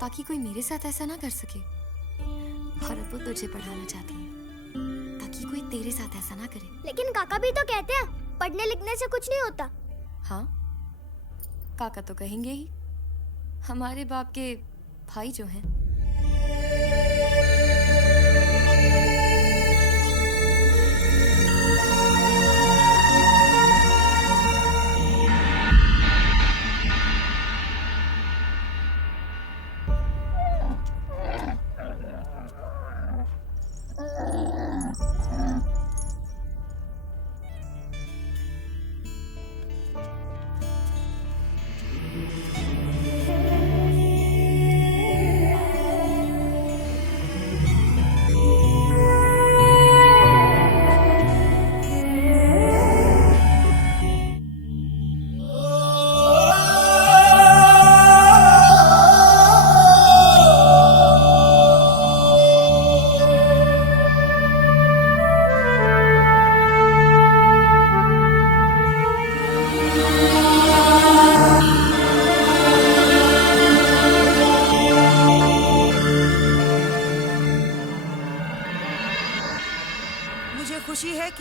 ताकि कोई मेरे साथ ऐसा ना कर सके। और अब वो तुझे पढ़ाना चाहती है ताकि कोई तेरे साथ ऐसा ना करे। लेकिन काका भी तो कहते हैं पढ़ने लिखने से कुछ नहीं होता। हाँ, काका तो कहेंगे ही, हमारे बाप के भाई जो हैं।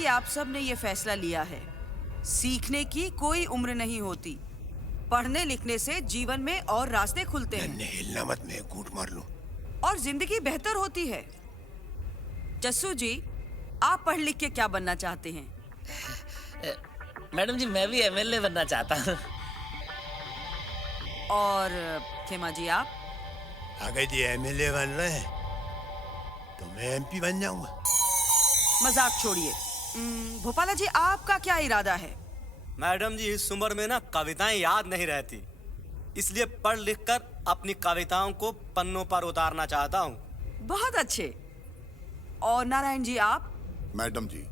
आप सब ने ये फैसला लिया है, सीखने की कोई उम्र नहीं होती, पढ़ने लिखने से जीवन में और रास्ते खुलते हैं। हिलना मत, मैं कूट मार लूं। और जिंदगी बेहतर होती है। जस्सू जी, आप पढ़ लिख के क्या बनना चाहते हैं? मैडम जी, मैं भी एमएलए बनना चाहता हूँ। और खेमा जी, आप? अगर ये एमएलए बन रहे हैं तो मैं एमपी बन जाऊंगा। मजाक छोड़िए। भोपाला जी, आपका क्या इरादा है? मैडम जी, इस उम्र में ना कविताएं याद नहीं रहती, इसलिए पढ़ लिख कर अपनी कविताओं को पन्नों पर उतारना चाहता हूँ। बहुत अच्छे। और नारायण जी, आप? मैडम जी,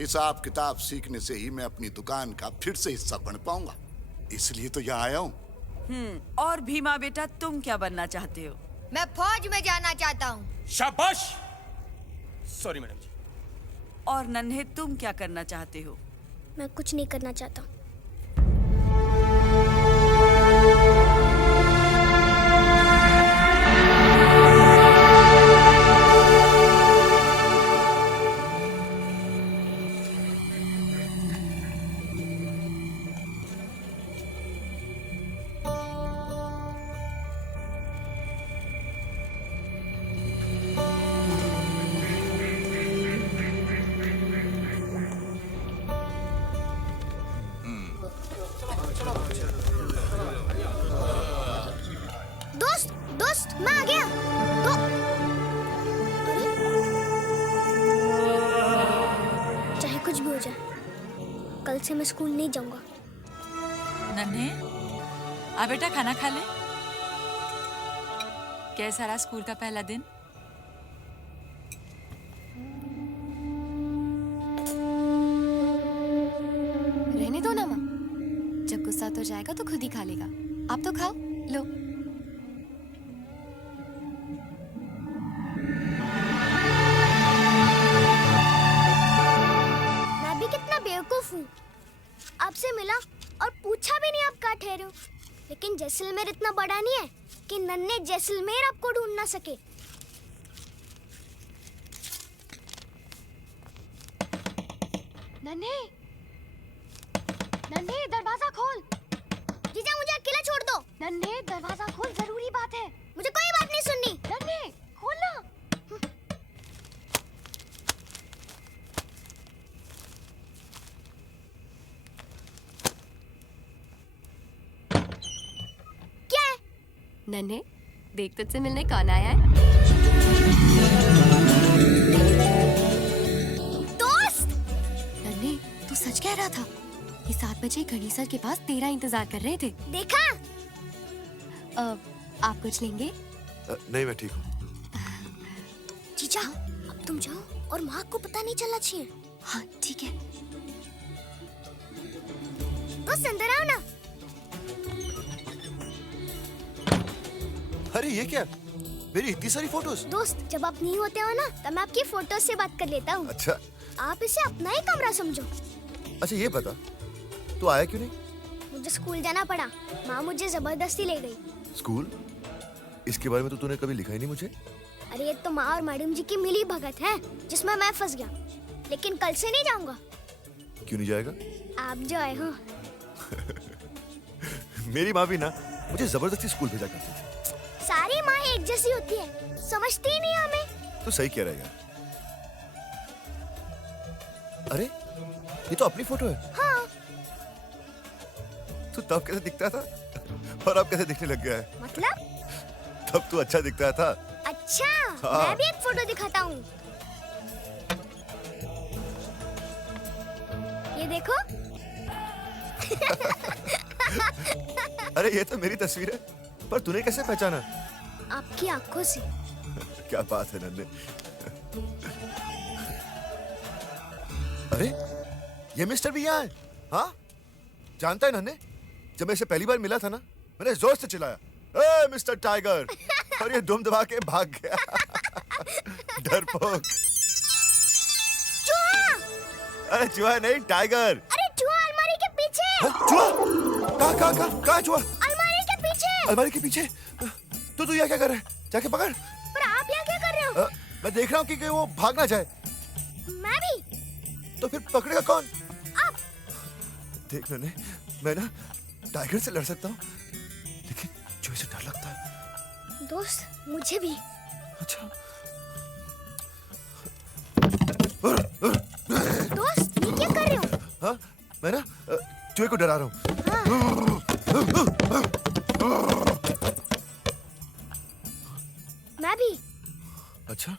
हिसाब किताब सीखने से ही मैं अपनी दुकान का फिर से हिस्सा बन पाऊंगा, इसलिए तो यहाँ आया हूँ। और भीमा बेटा, तुम क्या बनना चाहते हो? मैं फौज में जाना चाहता हूँ। शाबाश। सॉरी मैडम जी। और नन्हे, तुम क्या करना चाहते हो? मैं कुछ नहीं करना चाहता। कल से मैं स्कूल नहीं जाऊंगा। नन्हे, आ बेटा खाना खा ले। कैसा रहा स्कूल का पहला दिन? रहने दो ना माँ, जब गुस्सा तो जाएगा तो खुद ही खा लेगा। आप तो खाओ, लो। मैं भी कितना बेवकूफ हूँ, आपसे मिला और पूछा भी नहीं आप कहाँ ठहरे हो। लेकिन जैसलमेर इतना बड़ा नहीं है कि नन्हे जैसलमेर आपको ढूंढ ना सके। नन्हे, नन्हे दरवाजा खोल। जीजा मुझे अकेला छोड़ दो। नन्हे दरवाजा खोल, जरूरी बात है। मुझे कोई बात नहीं सुननी। नन्हे खोलना। क्या है? नन्हे देख, तुझसे मिलने कौन आया है? दोस्त! नन्हे तू सच कह रहा था। ये 7 बजे गणेश सर के पास तेरा इंतजार कर रहे थे। देखा? आप कुछ लेंगे? नहीं, मैं ठीक हूँ। जीजा, अब तुम जाओ और माँ को पता नहीं चलना चाहिए। हाँ ठीक है। दोस्त अंदर आओ ना। अरे ये क्या? मेरी इतनी सारी फोटोज। दोस्त, जब आप नहीं होते हो ना तब मैं आपकी फोटोज से बात कर लेता हूँ। अच्छा। आप इसे अपना ही कमरा समझो। अच्छा ये बता, तू आया क्यों नहीं? मुझे स्कूल जाना पड़ा, माँ मुझे जबरदस्ती ले गई। स्कूल? इसके बारे में तो तूने कभी लिखा ही नहीं मुझे। अरे ये तो माँ और मैडम जी की मिली भगत है जिसमें मैं फंस गया। लेकिन कल से नहीं जाऊंगा। क्यों नहीं जाएगा? आप जो आए हो। मेरी माँ भी ना मुझे जबरदस्ती स्कूल भेजा करती थी। सारी माँ एक जैसी होती है, समझती ही नहीं हमें। तो सही कह रहा है यार। अरे ये तो अपनी फोटो है। हाँ। तू तब कैसे दिखता था और अब कैसे दिखने लग गया है? मतलब? तब तू अच्छा दिखता था। अच्छा, हाँ। मैं भी एक फोटो दिखाता हूँ। ये देखो। अरे ये तो मेरी तस्वीर है, पर तूने कैसे पहचाना? आपकी आंखों से। क्या बात है नन्हे। अरे ये मिस्टर भी यहाँ है। हाँ जानता है नन्हे, जब मैं इसे पहली बार मिला था ना, मैंने जोर से चिल्लाया, ए मिस्टर टाइगर, और ये दुम दबा के भाग गया। डरपोक। चूहा! अरे चूहा नहीं, टाइगर। अरे चूहा अलमारी के पीछे। चूहा? कहाँ चूहा? अलमारी के पीछे। अलमारी के पीछे? तू यहाँ क्या कर रहा है? जाके पकड़। पर आप यहाँ क्या कर रहे हो? मैं देख रहा हूँ कि वो भाग ना जाए। मैं भी। तो फिर पकड़ेगा कौन? आप। देख नन्हे, मैं ना टाइगर से लड़ सकता हूँ, लेकिन चूहे से डर लगता है। दोस्त मुझे भी। अच्छा। दोस्त ये क्या कर रहे हो? हाँ मैं ना चूहे को डरा रहा हूँ। मैं भी। अच्छा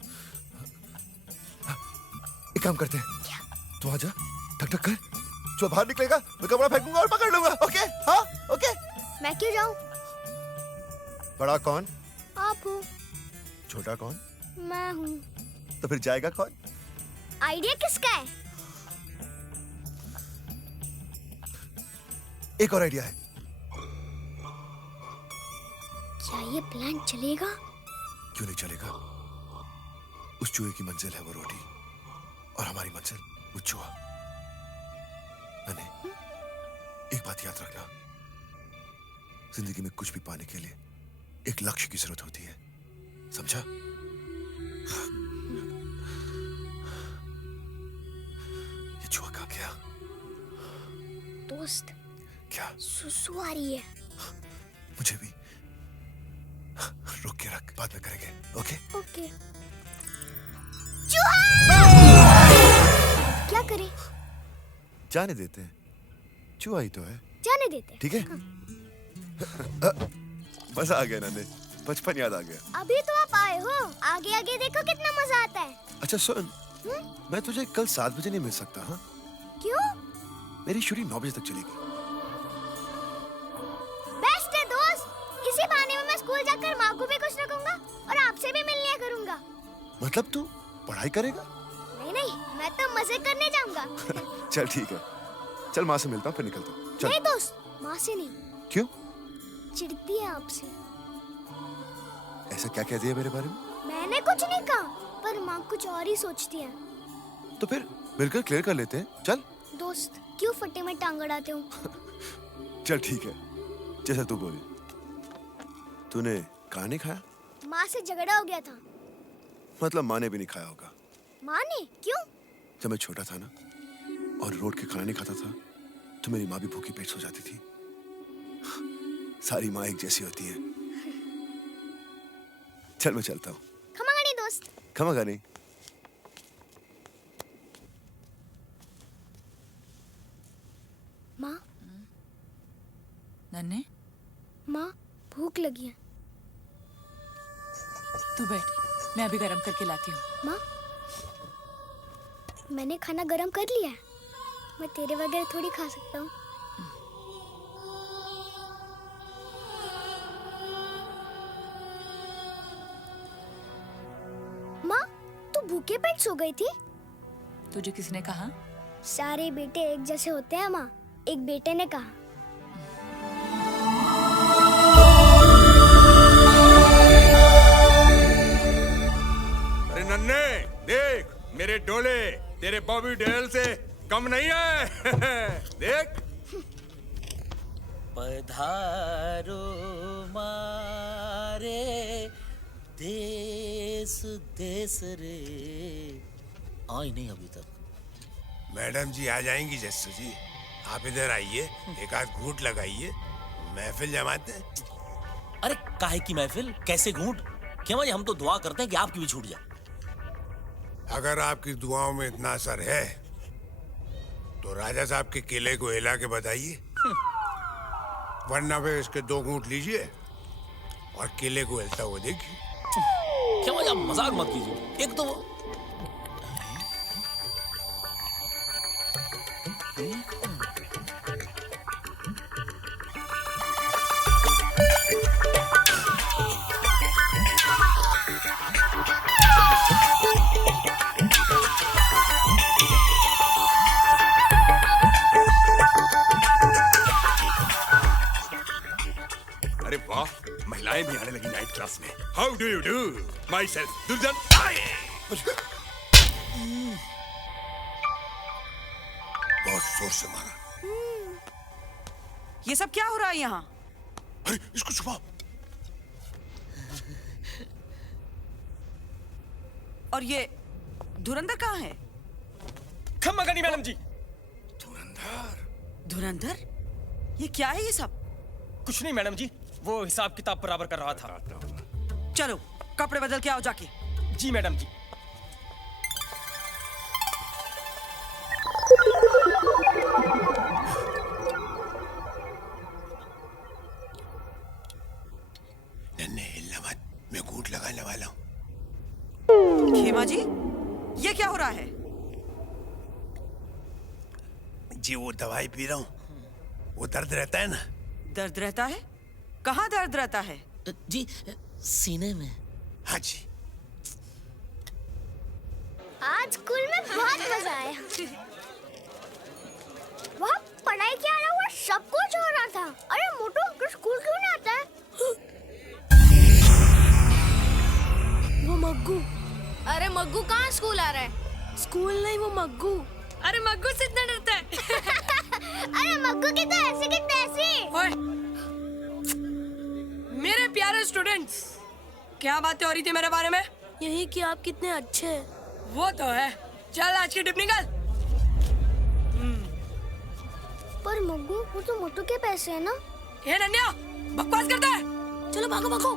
एक काम करते हैं। क्या? तू आ जा, ठक ठक कर, जो बाहर निकलेगा मैं कपड़ा फेंकूंगा और पकड़ लूंगा। ओके? हाँ ओके। मैं क्यों जाऊं? बड़ा कौन? आप हो। छोटा कौन? मैं हूँ। तो फिर जाएगा कौन? आइडिया किसका है? एक और आइडिया है। क्या ये प्लान चलेगा? क्यों नहीं चलेगा? उस चूहे की मंजिल है वो रोटी, और हमारी मंजिल वो चूहा। नन्हे, एक बात याद रखना, जिंदगी में कुछ भी पाने के लिए एक लक्ष्य की जरूरत होती है, समझा? ये चूहा कहाँ गया? दोस्त क्या? सुसु आ रही है। मुझे भी। रुक के रख, बाद में करेंगे। ओके? ओके। चूहा! क्या करें? जाने देते हैं, चूहा ही तो है। जाने देते हैं। ठीक है? मजा आ गया नन्हे, बचपन याद आ गया। अभी तो आप आए हो, आगे आगे देखो कितना मजा आता है। अच्छा सुन, मैं तुझे कल 7 बजे नहीं मिल सकता। हाँ क्यों? मेरी शूटिंग 9 बजे तक चलेगी। बेस्ट है दोस्त, इसी बहाने में मैं स्कूल जाकर माँ को भी खुश रखूंगा और आपसे भी मिल लिया करूंगा। मतलब तू पढ़ाई करेगा? नहीं नहीं, मैं तो मजे करने जाऊंगा। चल ठीक है, चल माँ से मिलता हूँ फिर निकलता हूँ। चल। नहीं दोस्त, माँ से नहीं। क्यों? चिढ़ती है आपसे। ऐसा क्या कह दिया मेरे बारे में? मैंने कुछ नहीं कहा, पर माँ कुछ और ही सोचती है। तो फिर मिलकर क्लियर कर लेते हैं। चल। दोस्त क्यों फट्टे में टांग अड़ाते हो? चल ठीक है, जैसा तू बोले। तूने कहाँ नहीं खाया? माँ से झगड़ा हो गया था। मतलब माँ ने भी नहीं खाया होगा। माँ ने? क्यों? जब मैं छोटा था ना और रोड के खाना नहीं खाता था तो मेरी माँ भी भूखी पेट सो जाती थी। सारी माँ एक जैसी होती है। चल मैं चलता हूँ। खमागानी दोस्त। खमागानी। माँ। नन्हे, माँ भूख लगी है। तू बैठ, मैं अभी गरम करके लाती हूँ। माँ, मैंने खाना गरम कर लिया है। मैं तेरे बगैर थोड़ी खा सकता हूँ। माँ, तू भूखे पेट सो गई थी? तुझे किसने कहा? सारे बेटे एक जैसे होते हैं माँ, एक बेटे ने कहा। अरे नन्हे, देख मेरे डोले तेरे बॉबी डेल से कम नहीं है। देख। पधारो मारे देश देश रे। आई नहीं अभी तक। मैडम जी आ जाएंगी जस्सू जी, आप इधर आइए, एक आध घूंट लगाइए, महफिल जमाते हैं। अरे काहे की महफिल, कैसे घूंट? क्यों भाई, हम तो दुआ करते हैं कि आपकी भी छूट जाए। अगर आपकी दुआओं में इतना असर है तो राजा साहब के किले को हिला के बताइए, वरना वे इसके 2 घूंट लीजिए और किले को हिलता हुआ देखिए। क्या भाई, आप मजाक मत कीजिए। एक तो अरे वाह, महिलाएं भी आने लगी नाइट क्लास में। How do you do? My self दुर्जन। बहुत जोर से मारा। ये सब क्या हो रहा है यहाँ? अरे इसको छुपाओ। और ये धुरंधर कहाँ है? खमागानी मैडम जी। धुरंधर? ये क्या है ये सब? कुछ नहीं मैडम जी, वो हिसाब किताब बराबर कर रहा था। चलो कपड़े बदल के आओ जाके। जी मैडम जी। नन्हे हिलना मत, मैं घूंट लगाने वाला हूँ। खेमा जी, ये क्या हो रहा है? जी वो दवाई पी रहा हूँ, वो दर्द रहता है ना। दर्द रहता है? कहाँ दर्द रहता है? जी सीने में। हाँ जी। आज स्कूल में बहुत मजा आया। वहाँ पढ़ाई के अलावा सब कुछ हो रहा था। अरे मोटू, तो स्कूल क्यों नहीं आता है? वो मग्गू। अरे मग्गू कहाँ स्कूल आ रहा है? स्कूल नहीं, वो मग्गू। अरे मग्गू से इतना डरता है? अरे मग्गू की तो ऐसे की तैसी। ओए, मेरे प्यारे स्टूडेंट्स, क्या बातें हो रही थी मेरे बारे में? यही कि आप कितने अच्छे हैं। वो तो है। चल आज की टिप निकल। पर मग्गू, वो तो मोटू के पैसे है ना? ये नन्या, बकवास करता है। चलो भागो भागो।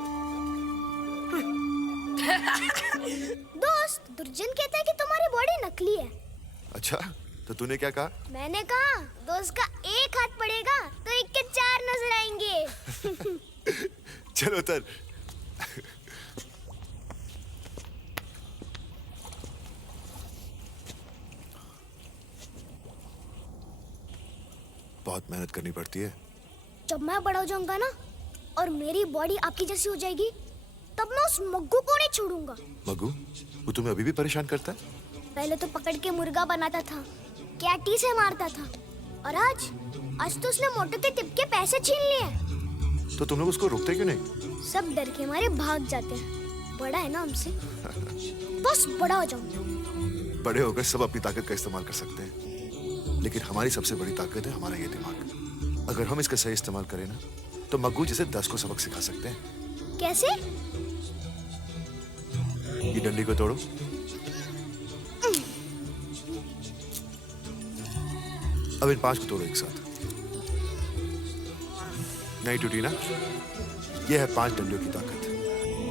दोस्त, दुर्जन कहता है कि तुम्हारी बॉडी नकली है। अच्छा, तो तूने क्या कहा? मैंने कहा दोस्त का एक हाथ पड़ेगा तो 1 के 4 नजर आएंगे। चलो उतर। बहुत मेहनत करनी पड़ती है। जब मैं बड़ा हो जाऊंगा ना और मेरी बॉडी आपकी जैसी हो जाएगी, तब मैं उस मग्गू को नहीं छोड़ूंगा। मग्गू, वो तुम्हें अभी भी परेशान करता है? पहले तो पकड़ के मुर्गा बनाता था, कैटी से मारता था, और आज तो उसने मोटू के टिप के पैसे छीन लिए। तो तुम लोग उसको रोकते क्यों नहीं? सब डर के मारे भाग जाते हैं। बड़ा है ना हमसे, बस बड़ा हो जाऊं। बड़े होकर सब अपनी ताकत का इस्तेमाल कर सकते हैं, लेकिन हमारी सबसे बड़ी ताकत है हमारा ये दिमाग। अगर हम इसका सही इस्तेमाल करें ना, तो मग्गू जैसे 10 को सबक सिखा सकते हैं। कैसे? ये डंडी को तोड़ो। अब इन 5 को तोड़ो एक साथ। नहीं टूटी ना? ये है 5 डंडियों की ताकत।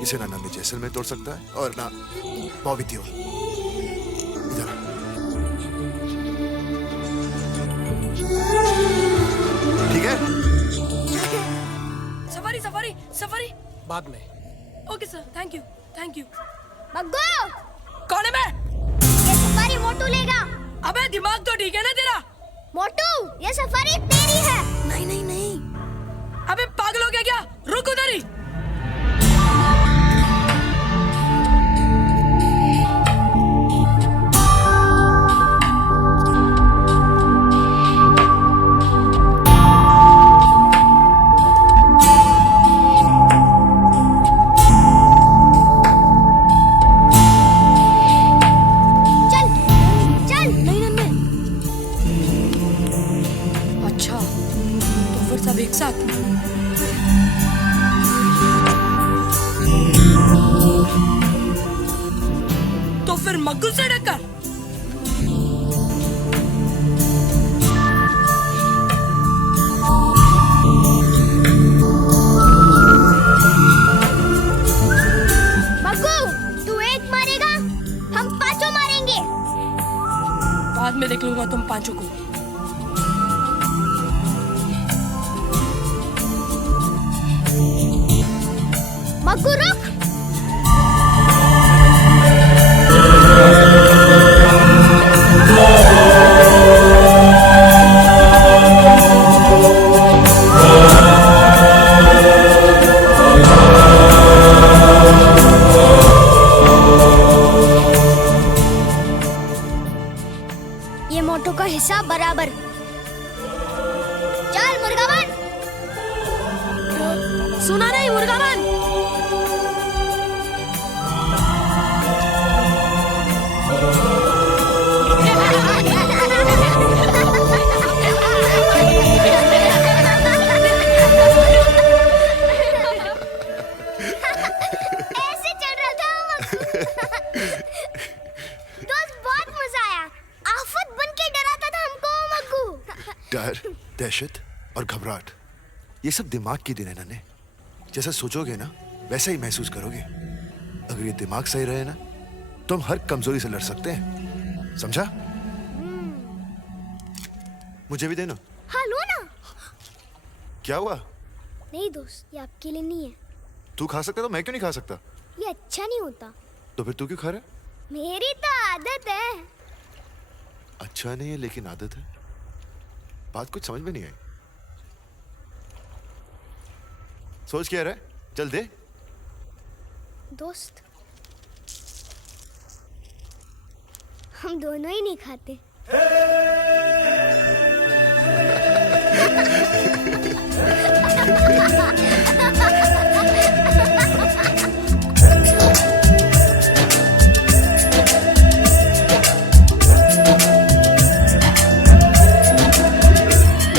इसे ना नन्हे जैसलमेर तोड़ सकता है और ना बॉबी देओल। इधर ठीक है? सफारी सफारी सफारी बाद में। Okay sir, thank you. Maggu! कौन है मैं? ये सफारी मोटू लेगा। अबे दिमाग तो ठीक है ना तेरा? मोटू, ये सफारी तेरी है। नहीं। अबे पागल हो गया क्या? रुक उधर ही। चल। नहीं। अच्छा, तो फिर सब एक साथ। तो फिर मग्गू से टक्कर। मग्गू, तू एक मारेगा, हम 5 मारेंगे। बाद में देख लूंगा तुम 5 को। मग्गू रुक। ये मोटू का हिस्सा बराबर। चल मुर्गा बन। सुना नहीं, मुर्गा बन। ऐसे चल रहा था दोस्त, बहुत मजा आया। आफत बन के डराता था हमको मग्गू। डर, दहशत और घबराहट, ये सब दिमाग की देन है नन्हे। जैसा सोचोगे ना, वैसा ही महसूस करोगे। अगर ये दिमाग सही रहे ना, तो हम हर कमजोरी से लड़ सकते हैं। समझा? मुझे भी देना। हाँ लो ना। क्या हुआ? नहीं दोस्त, ये आपके लिए नहीं है। तू खा सकता तो मैं क्यों नहीं खा सकता? ये अच्छा नहीं होता। तो फिर तू क्यों खा रहा है? मेरी तो आदत है। अच्छा नहीं है लेकिन आदत है। बात कुछ समझ में नहीं आई। सोच क्या रहा है? चल दे। दोस्त, हम दोनों ही नहीं खाते।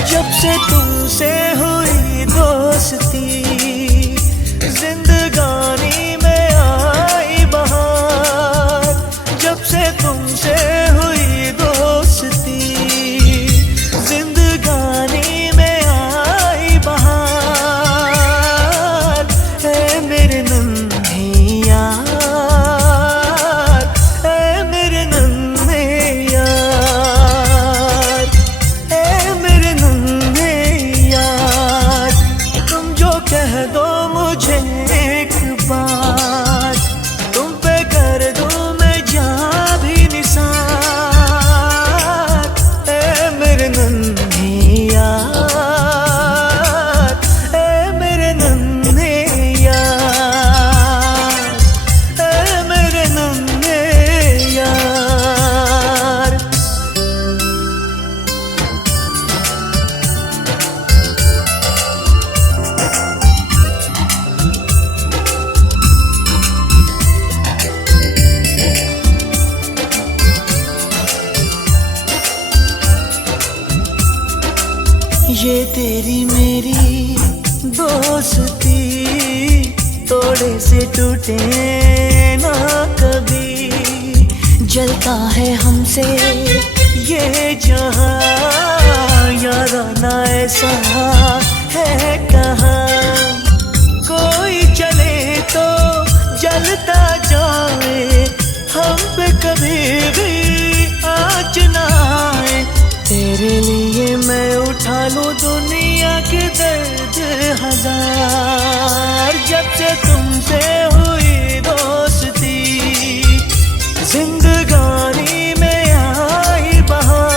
जब से तुमसे हुई दोस्ती, जिंदगानी में आई बहार। जब से तुमसे हुई दोस्ती, जिंदगानी में आई बहार। ऐ मेरे नन्हे यार, ऐ मेरे नन्हे यार, ऐ मेरे नन्हे ये तेरी मेरी दोस्ती तोड़े से टूटे ना कभी, जलता है हमसे ये जहां, याराना ऐसा है कहाँ। कोई चले तो जलता जाए, हम पे कभी भी आँच ना आए। तेरे लिए मैं उठा लूं दुनिया के दर्द हजार, जब से तुमसे हुई दोस्ती जिंदगानी में आई बहार।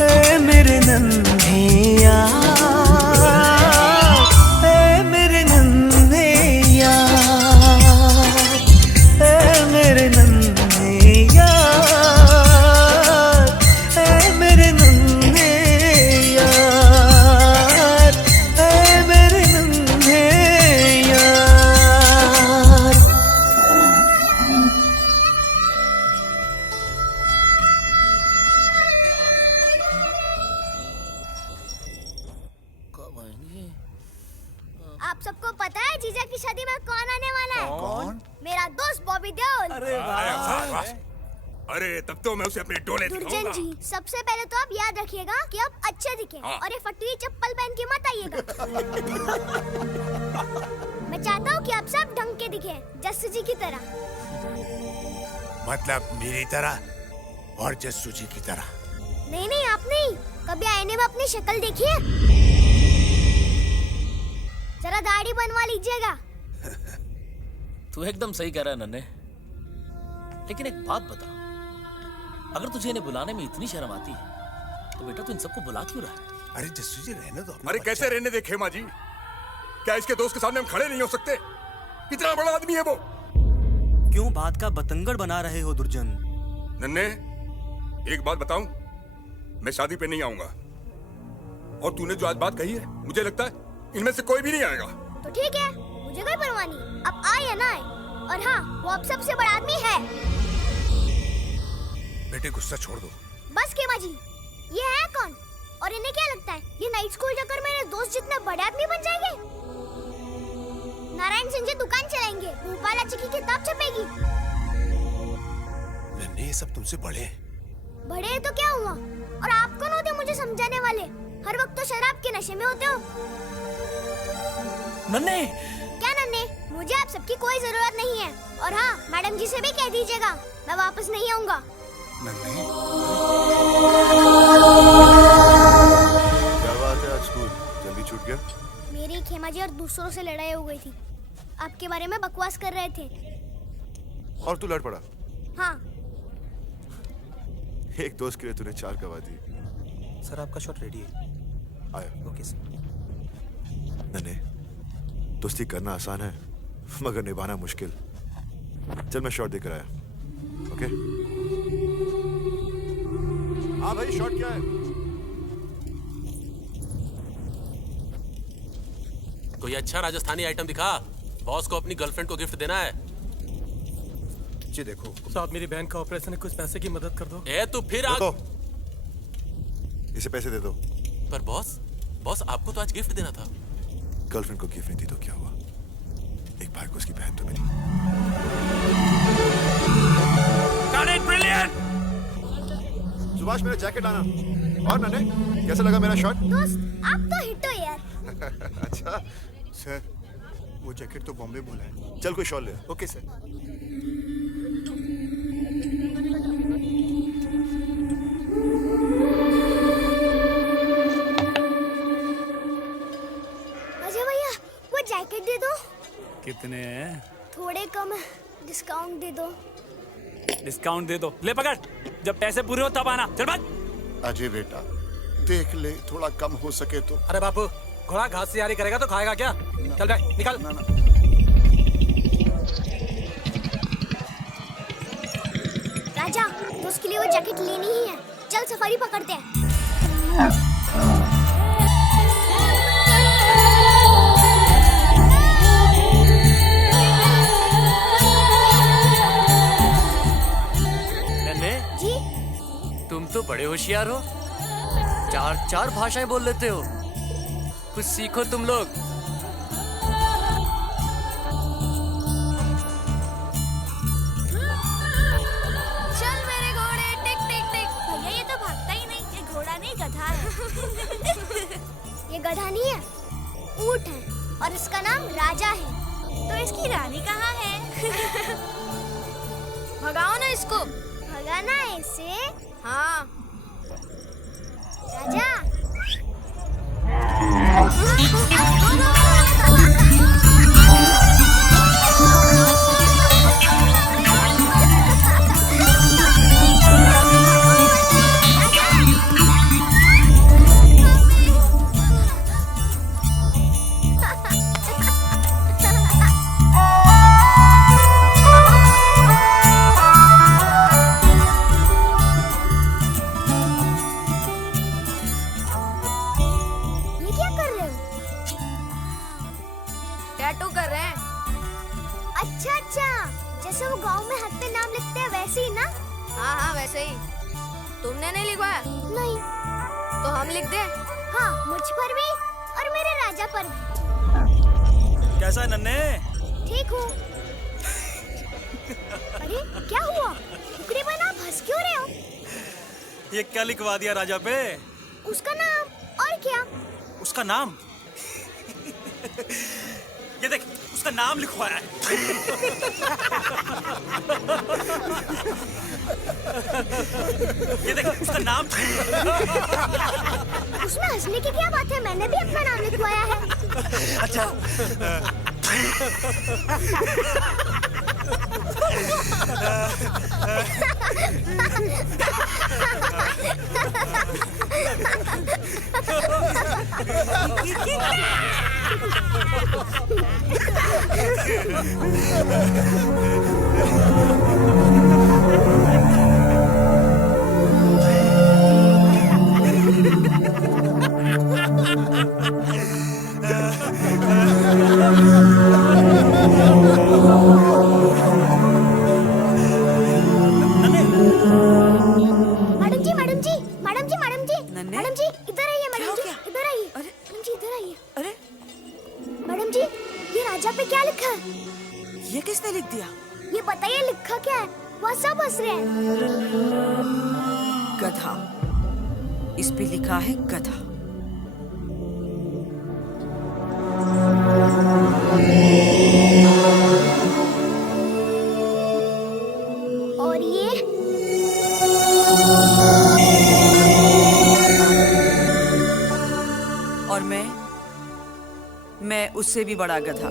है मेरे नन्हे यार, है मेरे नन्हे यार, है मेरे नन्हे यार, है मेरे नन्हे यार, है मेरे नन्हे यार। आप सबको पता है जीजा की शादी में कौन आने वाला है? कौन? मेरा दोस्त बॉबी देओल। अरे तब तो मैं उसे अपने डोले दुर्जन दिखाऊंगा। जी, सबसे पहले तो आप याद रखिएगा कि आप अच्छे दिखें हाँ। और ये फटी चप्पल पहन के मत आइएगा। मैं चाहता हूँ कि आप सब ढंग के दिखें, जस्सू जी की तरह। मतलब मेरी तरह और जस्सू जी की तरह। नहीं नहीं, आप नहीं। कभी आईने में अपनी शक्ल देखिए, जरा दाढ़ी बनवा लीजिएगा। तू एकदम सही कह रहा है नन्हे, लेकिन एक बात बता, अगर तुझे इन्हें बुलाने में इतनी शर्म आती है तो बेटा तू इन सबको बुला क्यों रहा है? अरे जस्सू जी रहने दो। अरे कैसे रहने दे खेमा जी? क्या इसके दोस्त के सामने हम खड़े नहीं हो सकते? कितना बड़ा आदमी है वो। क्यों बात का बतंगड़ बना रहे हो दुर्जन? नन्हे, एक बात बताऊं, मैं शादी पे नहीं आऊंगा। और तूने जो आज बात कही है, मुझे लगता है इनमें से कोई भी नहीं आएगा। तो ठीक है, मुझे कोई परवाह नहीं, अब आए या ना आए। और हाँ, वो अब सबसे बड़ा आदमी है। बेटे गुस्सा छोड़ दो। बस खेमा जी, ये है कौन? और इन्हें क्या लगता है ये नाइट स्कूल जाकर मेरे दोस्त जितने बड़े आदमी बन जाएंगे? नारायण सिंह जी दुकान चलाएंगे, भोपाल अच्छी की किताब छपेगी। नन्हे, ये सब तुमसे बड़े हैं। बड़े हैं तो क्या हुआ? और आप कौन होते मुझे समझाने वाले? हर वक्त तो शराब के नशे में होते हो। नन्हे, क्या नन्हे? मुझे आप सबकी कोई जरूरत नहीं है। और हाँ, मैडम जी से भी कह दीजिएगा, मैं वापस नहीं आऊंगा। क्या बात है, आज स्कूल जल्दी छूट गया? मेरी खेमा जी और दूसरों से लड़ाई हो गई थी, आपके बारे में बकवास कर रहे थे। और तू लड़ पड़ा? हाँ। एक दोस्त के लिए तूने 4 गवा दी। सर आपका शॉट रेडी है। आया। Okay sir. नन्हे, दोस्ती करना आसान है मगर निभाना मुश्किल। चल मैं शॉट देकर आया। ओके? हाँ भाई, शॉट क्या है? कोई अच्छा राजस्थानी आइटम दिखा, बॉस को अपनी गर्लफ्रेंड को गिफ्ट देना है। जी देखो साहब, मेरी बहन का ऑपरेशन है, कुछ पैसे की मदद कर दो। ए तू फिर आ... इसे पैसे दे दो। पर बॉस आपको तो आज गिफ्ट देना था। गर्लफ्रेंड को गिफ्ट नहीं दी तो क्या हुआ? एक भाई को उसकी बहन तो मिली। ब्रिलियंट! सुभाष, मेरा जैकेट लाना। और नन्हे, कैसा लगा मेरा शॉट? दोस्त, आप तो हिट हो यार। अच्छा सर, वो जैकेट तो बॉम्बे बोला है। चल कोई शॉल ले। Okay sir. अजय भैया, वो जैकेट दे दो। कितने हैं? थोड़े कम है, डिस्काउंट दे दो। डिस्काउंट दे दो। ले पकड़, जब पैसे पूरे हो तब आना। चल भाग। अजय बेटा, देख ले, थोड़ा कम हो सके तो। अरे बापू, घोड़ा घास से यारी करेगा तो खाएगा क्या? चल बैठ, निकल। राजा, तो उसके लिए वो जैकेट लेनी ही है। चल सफारी पकड़ते हैं। नन्हे, जी? तुम तो बड़े होशियार हो। चार भाषाएं बोल लेते हो। कुछ सीखो तुम लोग। चल मेरे घोड़े, टिक टिक टिक। भैया ये तो भागता ही नहीं, ये घोड़ा नहीं गधा है। ये गधा नहीं है, ऊंट है और इसका नाम राजा है। तो इसकी रानी कहाँ है? भगाओ ना इसको। भगाना है इसे? हाँ। राजा। टैटू कर रहे हैं। अच्छा, जैसे वो गांव में हाथ पे नाम लिखते हैं वैसे ही ना? हाँ वैसे ही। तुमने नहीं लिखवाया? नहीं। तो हम लिख दें? हाँ, मुझ पर भी और मेरे राजा पर भी। कैसा है नन्हे? ठीक हूँ। अरे क्या हुआ? टुकड़े बना हंस क्यों रहे हो? ये क्या लिखवा दिया राजा पे? उसका नाम। और क्या? उसका नाम? ये देख, उसका नाम लिखवाया है। ये देख, उसका नाम। उसमें हंसने की क्या बात है? मैंने भी अपना नाम लिखवाया है। अच्छा। मैडम जी इधर आइए। मैडम जी इधर आइए। अरे मैडम जी इधर आइए। अरे मैडम जी, ये राजा पे क्या लिखा है? ये किसने लिख दिया? ये बताइए लिखा क्या है? वहाँ सब हंस रहे हैं। गधा। इस पे लिखा है गधा। और ये और मैं उससे भी बड़ा गधा।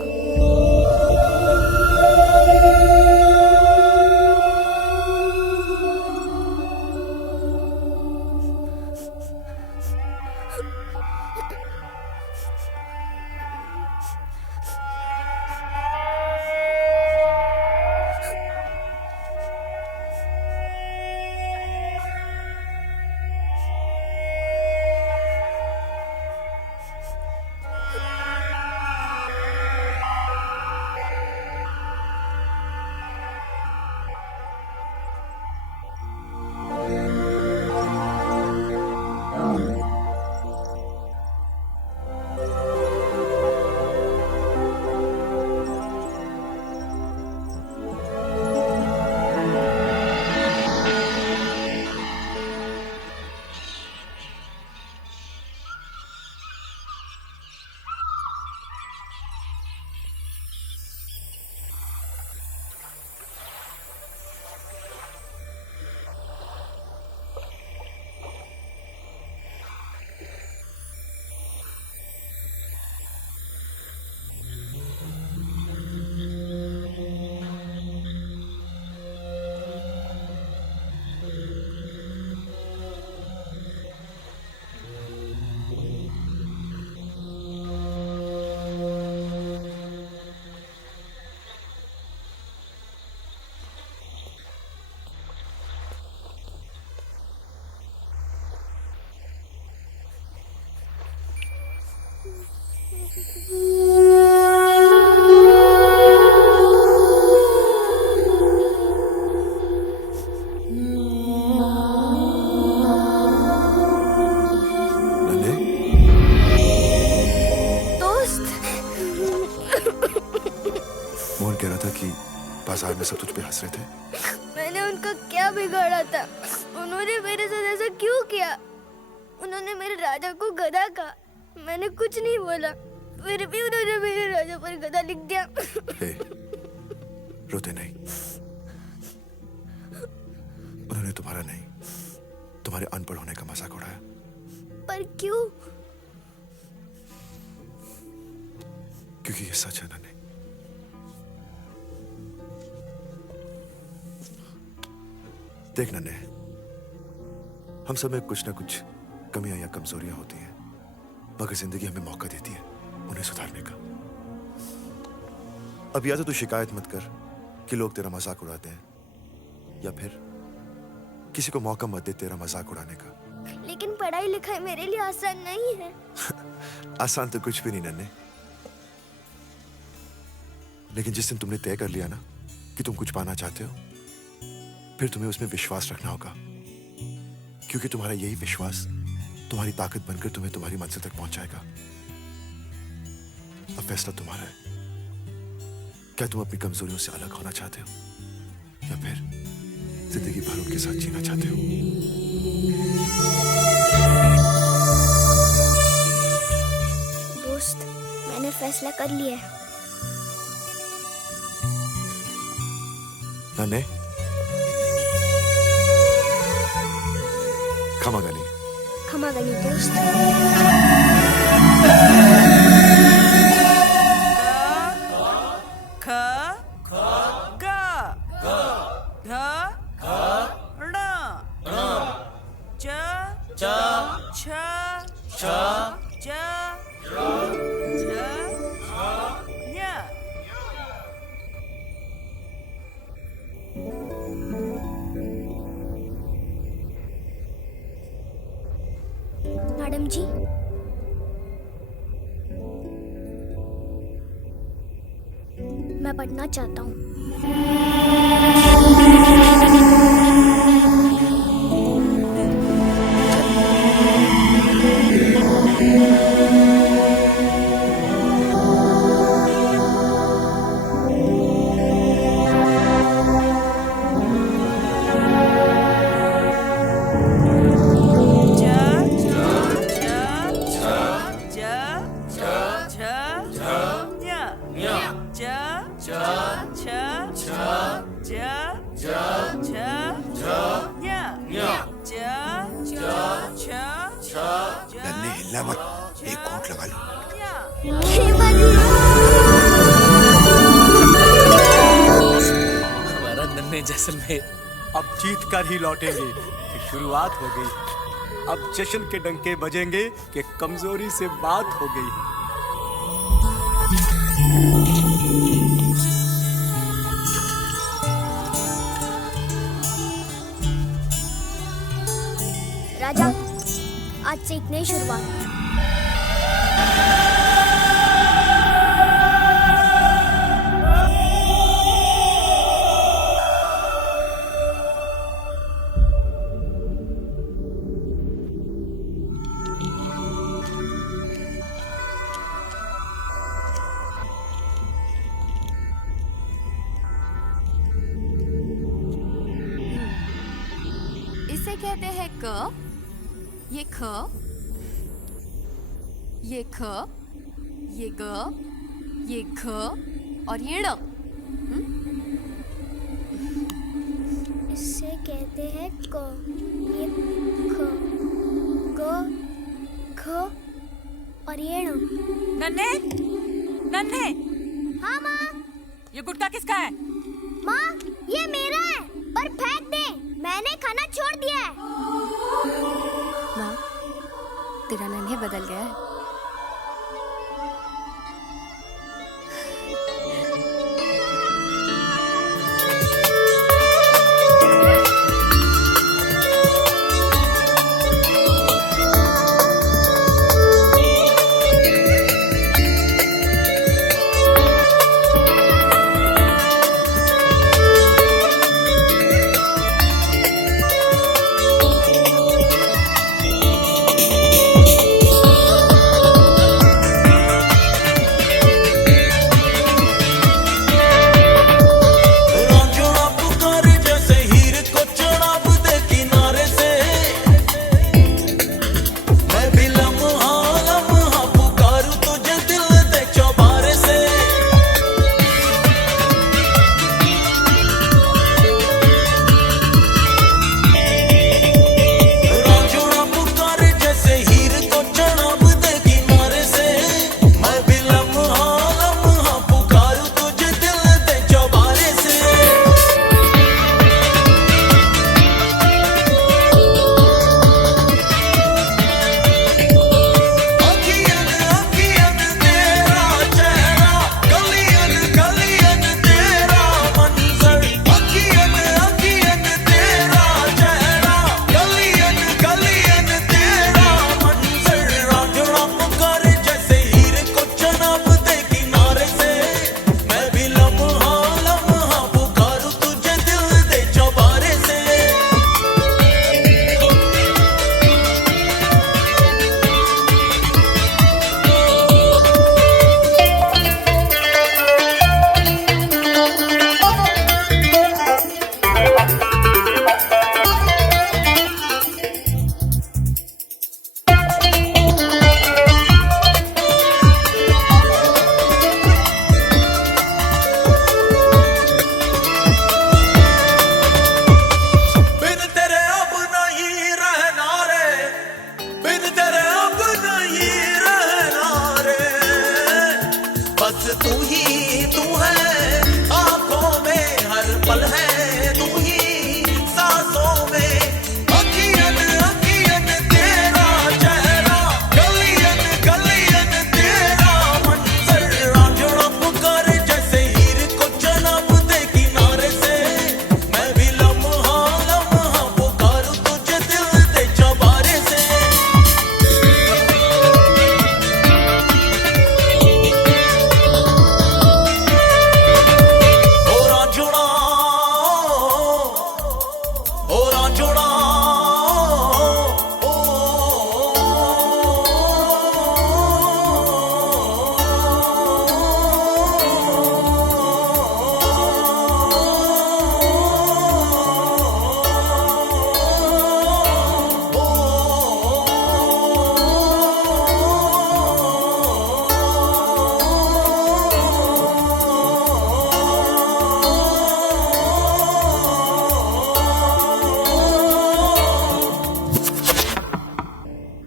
बाजार में सब तुझ पे हंस रहे थे? मैंने उनका क्या बिगाड़ा था? उन्होंने मेरे साथ ऐसा क्यों किया? उन्होंने मेरे राजा को गधा कहा। मैंने कुछ नहीं बोला, फिर भी उन्होंने मेरे राजा पर गधा लिख दिया। हे, रोते नहीं। उन्होंने तुम्हारा नहीं, तुम्हारे अनपढ़ होने का मजाक उड़ाया। पर क्यों? क्योंकि ये सच है नन्हे। देख नन्हे, हम सब में कुछ ना कुछ कमियां या कमजोरियां होती हैं, मगर जिंदगी हमें मौका देती है उन्हें सुधारने का। अब या तो तू शिकायत मत कर कि लोग तेरा मजाक उड़ाते हैं, या फिर किसी को मौका मत दे तेरा मजाक उड़ाने का। लेकिन पढ़ाई लिखाई मेरे लिए आसान नहीं है। आसान तो कुछ भी नहीं नन्हे, लेकिन जिस दिन तुमने तय कर लिया ना कि तुम कुछ पाना चाहते हो, फिर तुम्हें उसमें विश्वास रखना होगा, क्योंकि तुम्हारा यही विश्वास तुम्हारी ताकत बनकर तुम्हें तुम्हारी मंजिल तक पहुंचाएगा। अब फैसला तुम्हारा है। क्या तुम अपनी कमजोरियों से अलग होना चाहते हो, या फिर जिंदगी भर उनके साथ जीना चाहते हो? दोस्त, मैंने फैसला कर लिया है। नन्हे, क्षमा गनी। क्षमा गनी दोस्त। ख ग ध ण च छ ज य। मैडम जी, मैं पढ़ना चाहता हूँ। नन्हे, हिलना मत, एक घूंट लगा लो। हमारा नन्हे जैसलमेर अब जीत कर ही लौटेंगे कि शुरुआत हो गई। अब जश्न के डंके बजेंगे कि कमजोरी से बात हो गई। राजा, आज से एक नई शुरुआत। इसे कहते हैं क, ये ख, ये ख, ये ग, ये घ और ये ड़। इसे कहते हैं क, ये ख, ग, ख और ये ण। नन्हे, नन्हे, हाँ माँ। ये गुटखा किसका है? माँ, ये मेरा है, पर फेंक दे, मैंने खाना छोड़ दिया है। माँ, तेरा नन्हे बदल गया है। तू ही तू है, आंखों में हर पल है तू ही, सांसों में अखियन अखियन तेरा चेहरा, गलियन गलियन तेरा मंजर, रांझना पुकार जैसे हीर को जन्म दे किनारे से, मैं भी लम्हा लम्हा पुकारूं तुझे दिल दे चौबारे से।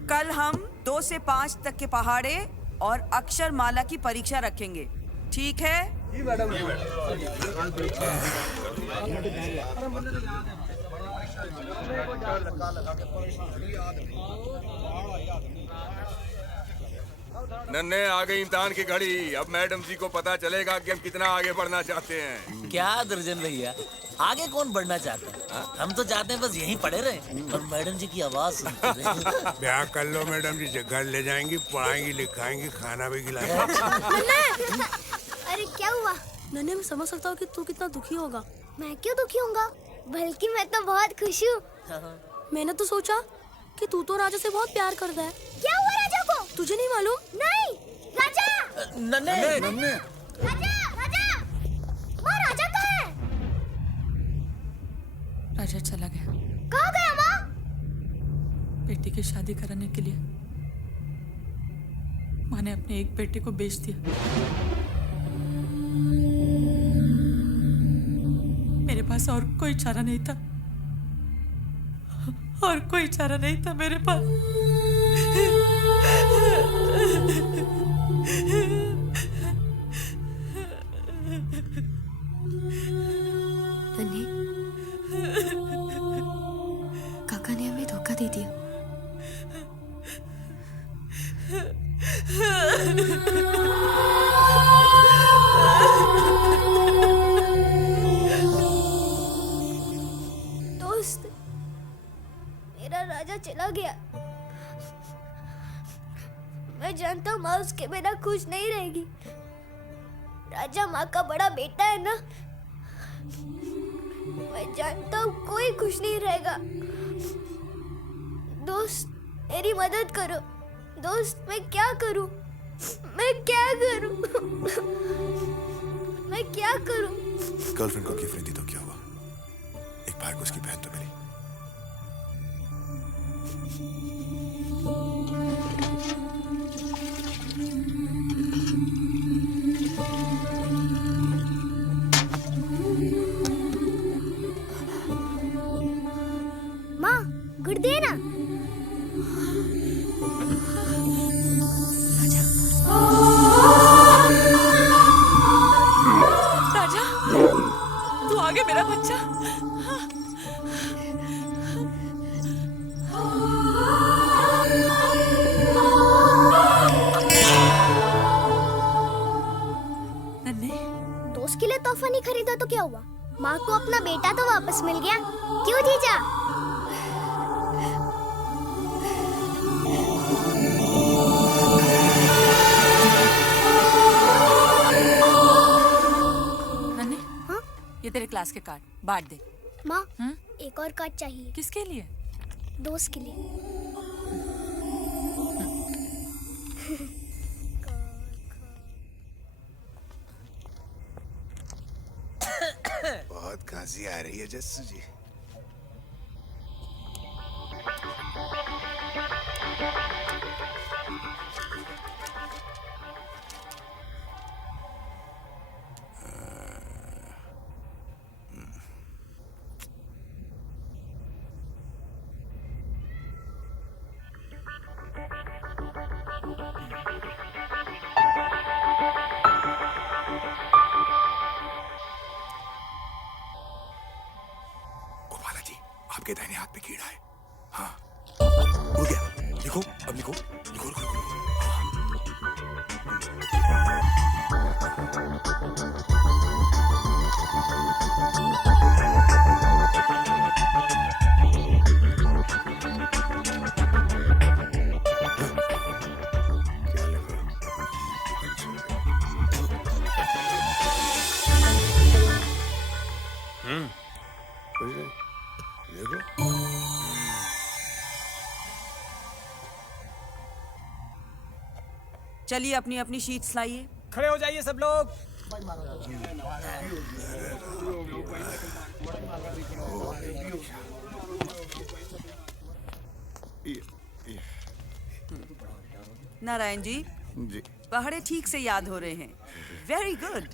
कल हम 2 से 5 तक के पहाड़े और अक्षर माला की परीक्षा रखेंगे, ठीक है? जी मैडम। नन्हे आ गई इम्तिहान की घड़ी। अब मैडम जी को पता चलेगा कि हम कितना आगे बढ़ना चाहते हैं। क्या दर्जन भैया, आगे कौन बढ़ना चाहता है? हम तो चाहते हैं बस यहीं पड़े रहे और मैडम जी की आवाज सुनते रहे। ब्याह कर लो मैडम जी, से घर ले जाएंगी, पढ़ाएंगी, लिखाएंगी, खाना भी खिलाएंगी। अरे क्या हुआ? नन्हे, मैं समझ सकता हूँ कि तू कितना दुखी होगा। मैं क्यों दुखी होऊंगा? बल्कि मैं तो बहुत खुश हूँ। मैंने तो सोचा कि तू तो राजा से बहुत प्यार करता है। क्या हुआ राजा को? तुझे नहीं मालूम? नहीं। राजा! नन्हे! राजा! राजा! माँ, राजा कहाँ है? राजा चला गया। कहाँ गया माँ? बेटी की शादी कराने के लिए माँ ने अपने एक बेटे को बेच दिया। मेरे पास और कोई चारा नहीं था, और कोई चारा नहीं था मेरे पास। नन्हे, काका ने हमें धोखा दे दिया। दोस्त, मेरा राजा चला गया। मैं जानता हूँ माँ उसके बिना खुश नहीं रहेगी। राजा माँ का बड़ा बेटा है ना। मैं जानता हूँ कोई खुश नहीं रहेगा। दोस्त, मेरी मदद करो। दोस्त, मैं क्या करूँ? मैं क्या करूँ? मैं क्या करूँ? गर्लफ्रेंड को गिफ्ट नहीं दी तो क्या हुआ? एक भाई को उसकी बहन तो मिली। माँ, गुड़ दे ना। राजा, तू आ गया मेरा बच्चा। नन्हे, दोस्त के लिए तोहफा नहीं खरीदा तो क्या हुआ? माँ को अपना बेटा तो वापस मिल गया। क्यों जीजा? नन्हे, ये तेरे क्लास के कार्ड बांट दे। माँ, एक और कार्ड चाहिए। किसके लिए? दोस्त के लिए। बहुत खांसी आ रही है जस्सू जी। चलिए अपनी अपनी शीट्स लाइए। खड़े हो जाइए सब लोग। नारायण जी, पहाड़े ठीक से याद हो रहे हैं। Very good.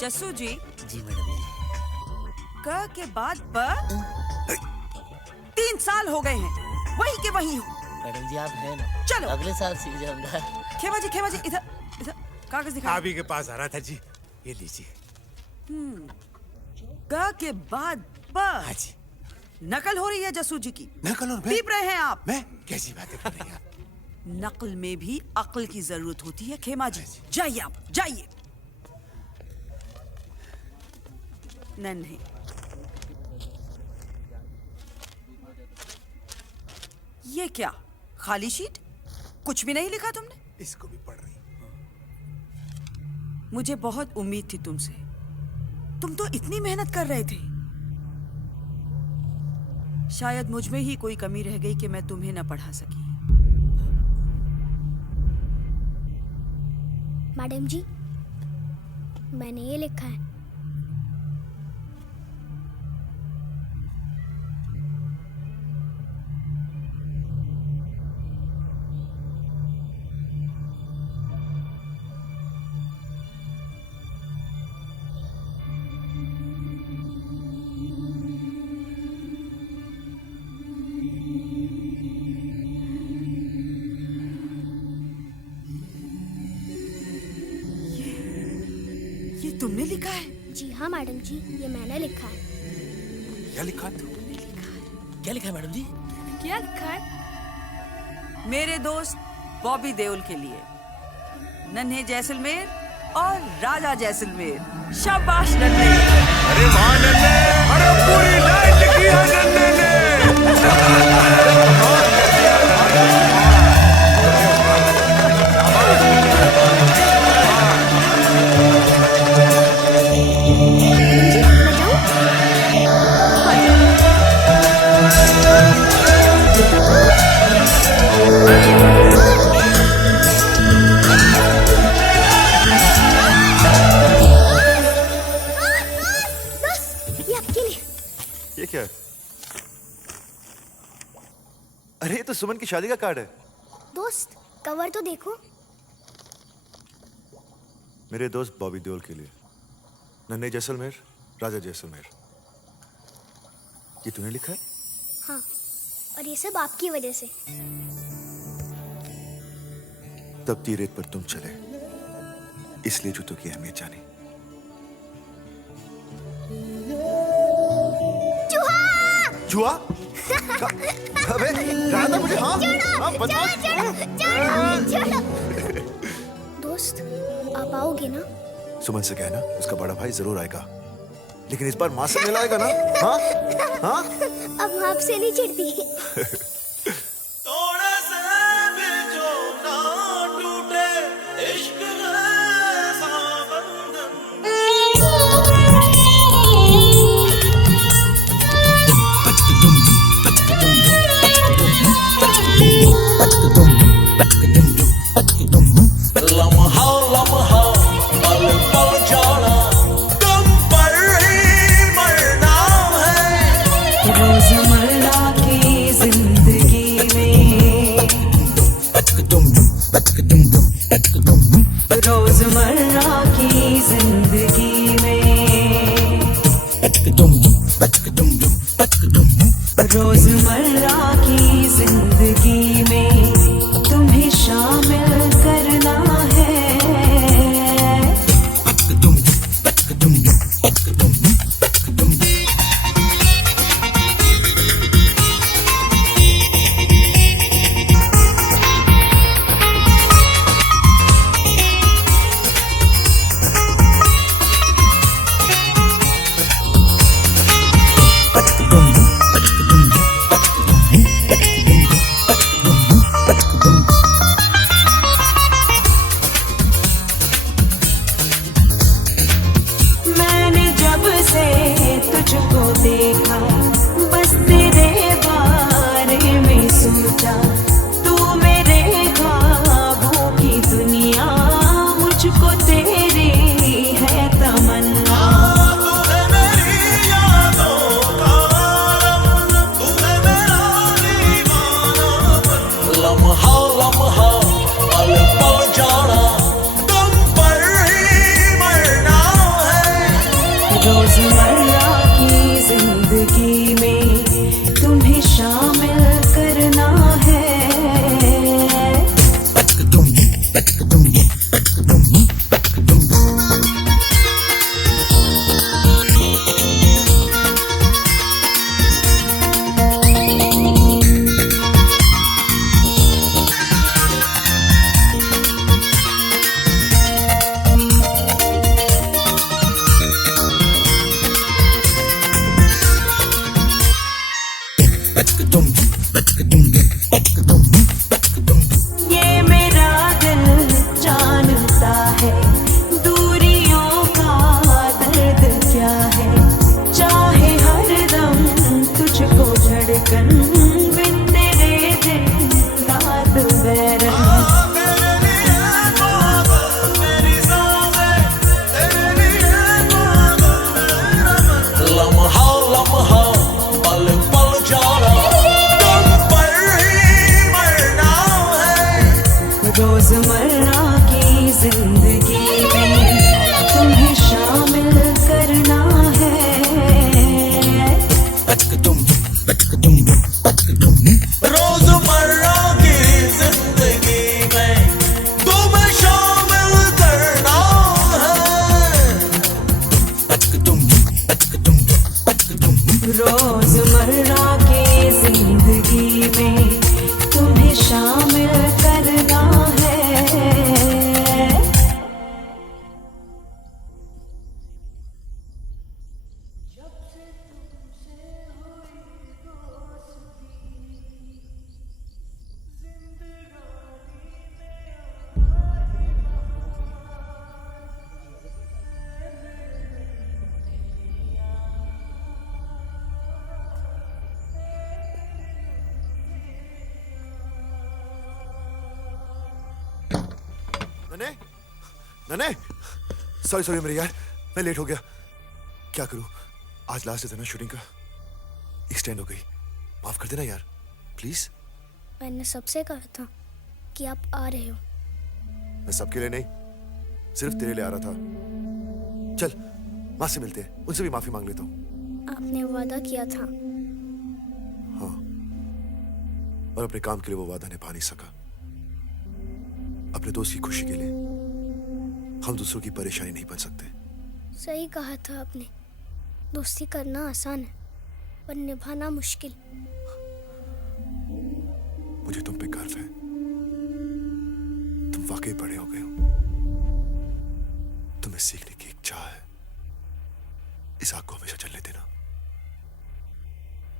जस्सू जी। जी मैडम। क के बाद ब 3 साल हो गए हैं, वही के वही हूँ। मैडम जी आप हैं ना, चलो अगले साल सीख जाऊंगा। खेमा जी इधर इधर कागज दिखा। आप ही के पास आ रहा था जी, ये लीजिए। क के बाद ब। हाँ जी। नकल हो रही है जस्सू जी की। नकल? और पीप रहे हैं आप। मैं कैसी बातें कर रही हैं आप? नकल में भी अक्ल की जरूरत होती है खेमा जी। जाइए आप, जाइए। नन्हे, ये क्या खाली शीट? कुछ भी नहीं लिखा तुमने? इसको भी पढ़ रही। मुझे बहुत उम्मीद थी तुमसे। तुम तो इतनी मेहनत कर रहे थे। शायद मुझ में ही कोई कमी रह गई कि मैं तुम्हें न पढ़ा सकी। मैडम जी, मैंने ये लिखा है। तुमने लिखा है? जी हाँ मैडम जी, ये मैंने लिखा है। क्या लिखा है? क्या लिखा है मैडम जी? क्या लिखा है? मेरे दोस्त बॉबी देओल के लिए, नन्हे जैसलमेर और राजा जैसलमेर। शाबाश नन्हे। अरे वाह नन्हे, अरे पूरी लाइन लिखी है नन्हे ने। ये क्या है? अरे ये तो सुमन की शादी का कार्ड है। दोस्त, कवर तो देखो। मेरे दोस्त बॉबी देओल के लिए, नन्हे जैसलमेर, राजा जैसलमेर। ये तूने लिखा है? हाँ, और ये सब आपकी वजह से। तपती रेत पर तुम चले, इसलिए जूतों की अहमियत जानी। जुआ? अबे राधा मुझे। हाँ हाँ बदमाश। दोस्त, आप आओगे ना? सुमन से कहना उसका बड़ा भाई जरूर आएगा, लेकिन इस बार माँ से मिला आएगा ना? हाँ हाँ। अब माँ आपसे नहीं चिढ़ती। लम्हा लम्हा पल पल जाना तुम पर ही मरना है। रोजमर्रा की जिंदगी में, रोजमर्रा की जिंदगी में, रोजमर्रा की जिंदगी में तुम्हें शामिल करना है। मैंने जब से तुझको देखा, बस तेरे बारे में सोचा। तू मेरे जाना, तुम पर ही मरना है। रोजमर्रा की जिंदगी में तुम्हें शामिल करना है। ये मेरा दिल जानता है दूरियों का दर्द क्या है। चाहे हरदम तुझको धड़कन, बिन तेरे दिन रात बैरन। लम्हा लम्हा पल पल जाना, तुम पर ही मरना है। रोजमर्रा की जिंदगी में तुम्हें शामिल करना है। रोजमर्रा की जिंदगी में तुम्हें शामिल करना है। रोजमर्रा की जिंदगी में तुम्हें शामिल करना है। नन्हे, नन्हे, सॉरी सॉरी मेरे यार, मैं लेट हो गया। क्या करूं, आज लास्ट डे था ना शूटिंग का, एक्सटेंड हो गई। माफ कर देना यार, प्लीज। मैंने सबसे कहा था कि आप आ रहे हो। मैं सबके लिए नहीं, सिर्फ तेरे लिए आ रहा था। चल माँ से मिलते हैं, उनसे भी माफी मांग लेता हूँ। आपने वादा किया था। हाँ, और अपने काम के लिए वो वादा निभा नहीं सका। अपने दोस्त की खुशी के लिए हम दूसरों की परेशानी नहीं बन सकते। सही कहा था आपने, दोस्ती करना आसान है पर निभाना मुश्किल। मुझे तुम पे गर्व है, तुम वाकई बड़े हो गए हो। तुम्हें सीखने की एक चाह है, इस आग को हमेशा जलने देना।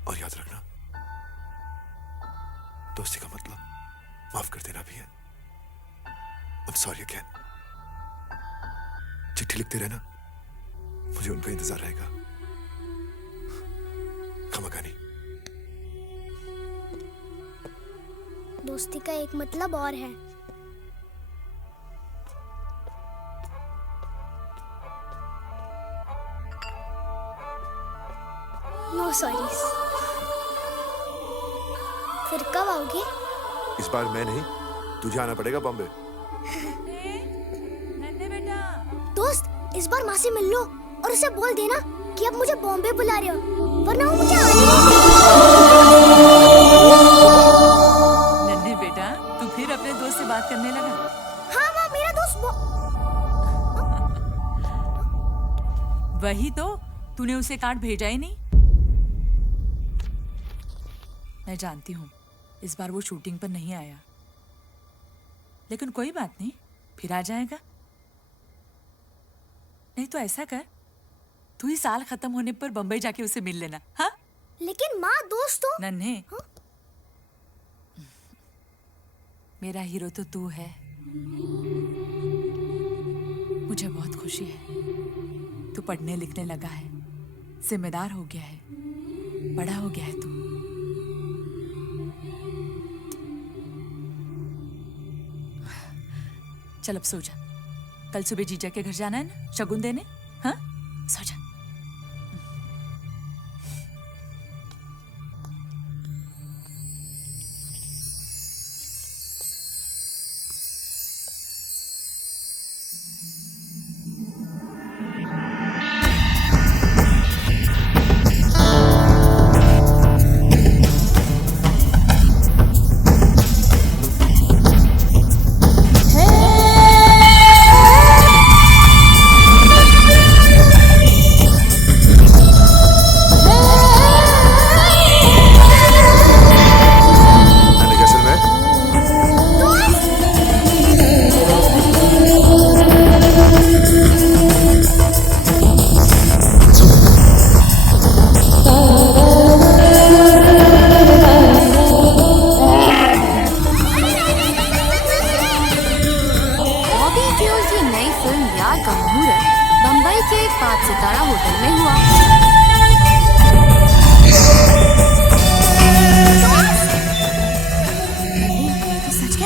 और याद रखना, दोस्ती का मतलब माफ कर देना भी है। I'm sorry again। चिट्ठी लिखते रहना, मुझे उनका इंतजार रहेगा। खमागानी। दोस्ती का एक मतलब और है। No sorries. फिर कब आओगे? इस बार मैं नहीं, तुझे आना पड़ेगा बॉम्बे। दोस्त, इस बार माँ से मिल लो और उसे बोल देना कि अब मुझे बॉम्बे बुला रहे हो, वरना वो मुझे आने नहीं देगी। नन्हे बेटा, तू फिर अपने दोस्त से बात करने लगा? हाँ माँ, मेरा दोस्त वही तो, तूने उसे कार्ड भेजा ही नहीं। मैं जानती हूँ इस बार वो शूटिंग पर नहीं आया, लेकिन कोई बात नहीं, फिर आ जाएगा। नहीं तो ऐसा कर, तू ही साल खत्म होने पर बंबई जाके उसे मिल लेना। हाँ? लेकिन माँ, दोस्त तो नन्हे, मेरा हीरो तो तू है। मुझे बहुत खुशी है, तू पढ़ने लिखने लगा है, जिम्मेदार हो गया है, बड़ा हो गया है तू। चल अब सो जा, कल सुबह जीजा के घर जाना है ना शगुन देने। हाँ, सो जा।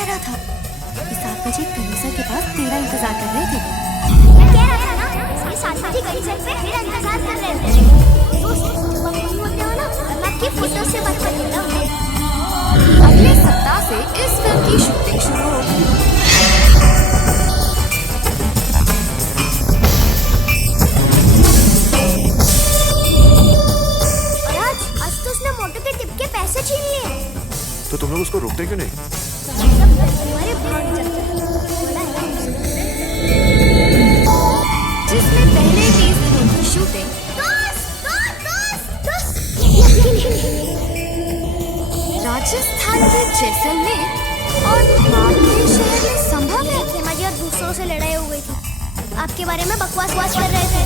कह रहा था कि 7 बजे कनीसर के पास तेरा इंतजार कर रहे थे। मैं कह रहा था ना, ये 7 बजे कनीसर पे मेरा इंतजार कर रहे थे। जब आप वहीं होते हो ना, मैं आपकी फोटो से बात कर लेता हूँ। अगले सप्ताह से इस फिल्म की शूटिंग शुरू होगी। पैसे छीन लिए। तो तुम लोग उसको रोकते क्यों नहीं? जिसमें पहले 20 दिनों की शूटिंग राजस्थान के जैसलमेर और बाकी शहर में संभव है। खेमाजी और दूसरों से लड़ाई हो गई थी, आपके बारे में बकवास कर रहे थे।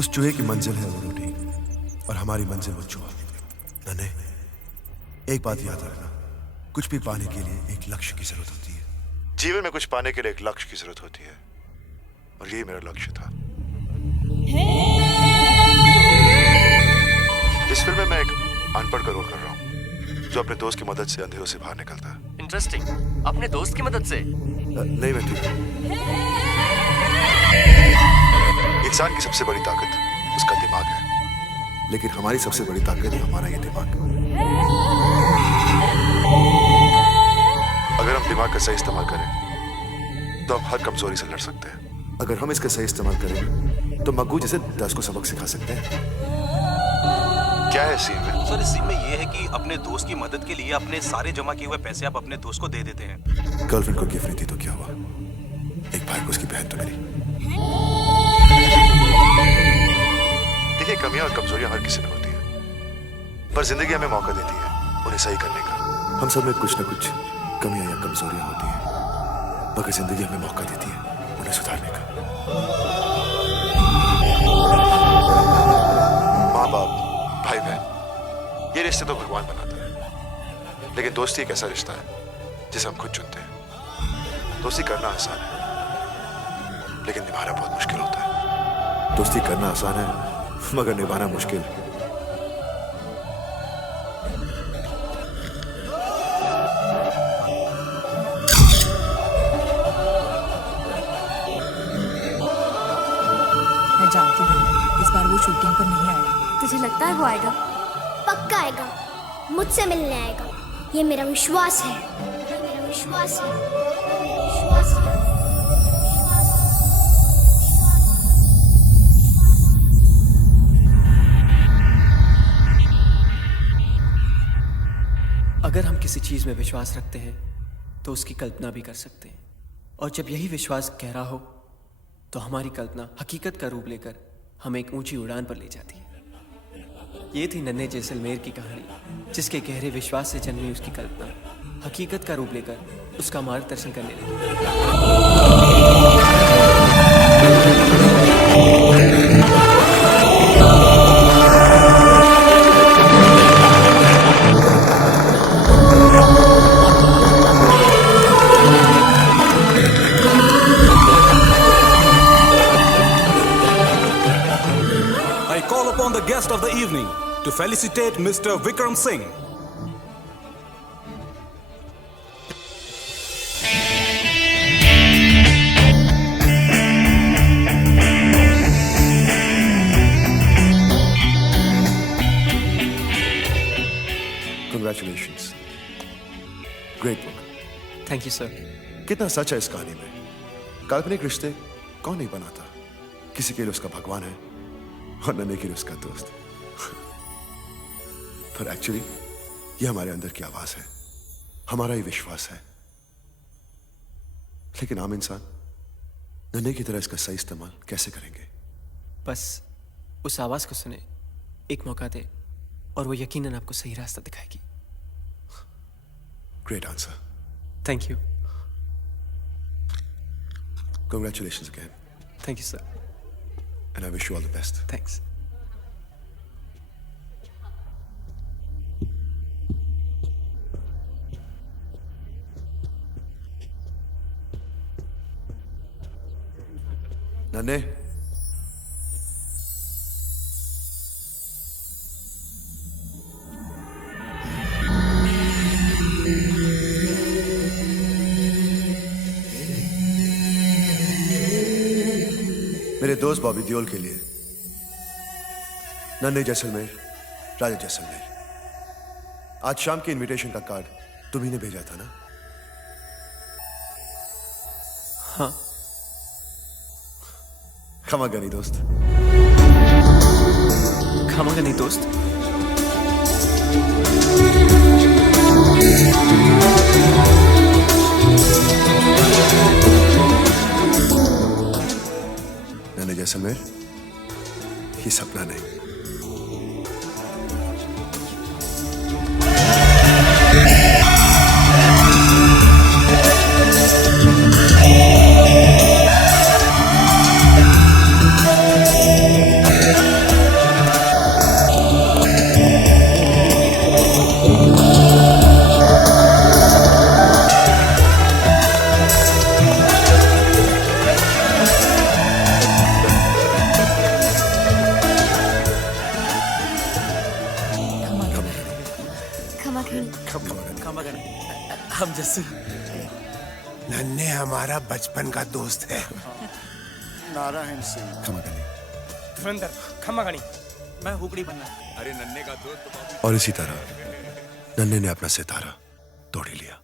उस चूहे की मंजिल है वो रोटी और हमारी मंजिल वो चूहा। नन्हे, एक बात याद रखना, कुछ भी पाने के लिए एक लक्ष्य की जरूरत होती है। जीवन में कुछ पाने के लिए एक लक्ष्य की जरूरत होती है और यही मेरा लक्ष्य था। इस फिल्म में मैं एक अनपढ़ का रोल कर रहा हूँ जो अपने दोस्त की मदद से अंधेरों से बाहर निकलता है। इंटरेस्टिंग। अपने दोस्त की मदद से? नहीं मैं ठीक। इंसान की सबसे बड़ी ताकत उसका दिमाग है, लेकिन हमारी सबसे बड़ी ताकत है हमारा ये दिमाग। अगर हम दिमाग का सही इस्तेमाल करें तो हम हर कमजोरी से लड़ सकते हैं। अगर हम इसका सही इस्तेमाल करें तो मग्गू जैसे 10 को सबक सिखा सकते हैं। क्या है सीन में? सर, इस सीन में ये है कि अपने दोस्त की मदद के लिए अपने सारे जमा किए हुए पैसे आप अपने दोस्त को दे देते हैं। गर्लफ्रेंड को गिफ्ट नहीं दी तो क्या हुआ? एक भाई को उसकी बहन तो मिली। देखिए, कमियां और कमजोरियां हर किसी में होती हैं, पर जिंदगी हमें मौका देती है उन्हें सही करने का। हम सब में कुछ न कुछ कमियां या कमजोरियां होती हैं, मगर जिंदगी हमें मौका देती है उन्हें सुधारने का। माँ बाप, भाई बहन, ये रिश्ते तो भगवान बनाता है, लेकिन दोस्ती एक ऐसा रिश्ता है जिसे हम खुद चुनते हैं। दोस्ती करना आसान है, लेकिन निभाना बहुत मुश्किल होता है। दोस्ती करना आसान है मगर निभाना मुश्किल। मैं जानती हूँ इस बार वो शूटिंग पर नहीं आएगा। तुझे लगता है वो आएगा? पक्का आएगा, मुझसे मिलने आएगा, ये मेरा विश्वास है। ये मेरा विश्वास है। विश्वास है। अगर हम किसी चीज में विश्वास रखते हैं तो उसकी कल्पना भी कर सकते हैं, और जब यही विश्वास गहरा हो तो हमारी कल्पना हकीकत का रूप लेकर हमें एक ऊंची उड़ान पर ले जाती है। ये थी नन्हे जैसलमेर की कहानी, जिसके गहरे विश्वास से जन्मी उसकी कल्पना हकीकत का रूप लेकर उसका मार्गदर्शन करने लगी। The guest of the evening to felicitate Mr. Vikram Singh. Congratulations. Great book. Thank you, sir. कितना सच है इस कहानी में। काल्पनिक रिश्ते कौन नहीं बनाता? किसी के लिए उसका भगवान है और नन्हे के लिए उसका दोस्त। पर एक्चुअली ये हमारे अंदर की आवाज है, हमारा ही विश्वास है। लेकिन आम इंसान नन्हे की तरह इसका सही इस्तेमाल कैसे करेंगे? बस उस आवाज को सुने, एक मौका दे और वो यकीनन आपको सही रास्ता दिखाएगी। Great answer. Thank you. Congratulations again. Thank you, sir. And I wish you all the best. Thanks. नन्हे, मेरे दोस्त बॉबी देओल के लिए नन्हे जैसलमेर, राजा जैसलमेर। आज शाम के इनविटेशन का कार्ड तुम्ही ने भेजा था ना? हाँ। खमागनी दोस्त। खमागनी दोस्त। नन्हे जैसलमेर, ये सपना नहीं। हम जैसे नन्हे हमारा बचपन का दोस्त है। नारायण सिंह। खमागनी। धुरंधर खमागनी। मैं हुगड़ी बनना। अरे नन्हे का दोस्त और इसी तरह नन्हे ने अपना सितारा तोड़ ही लिया।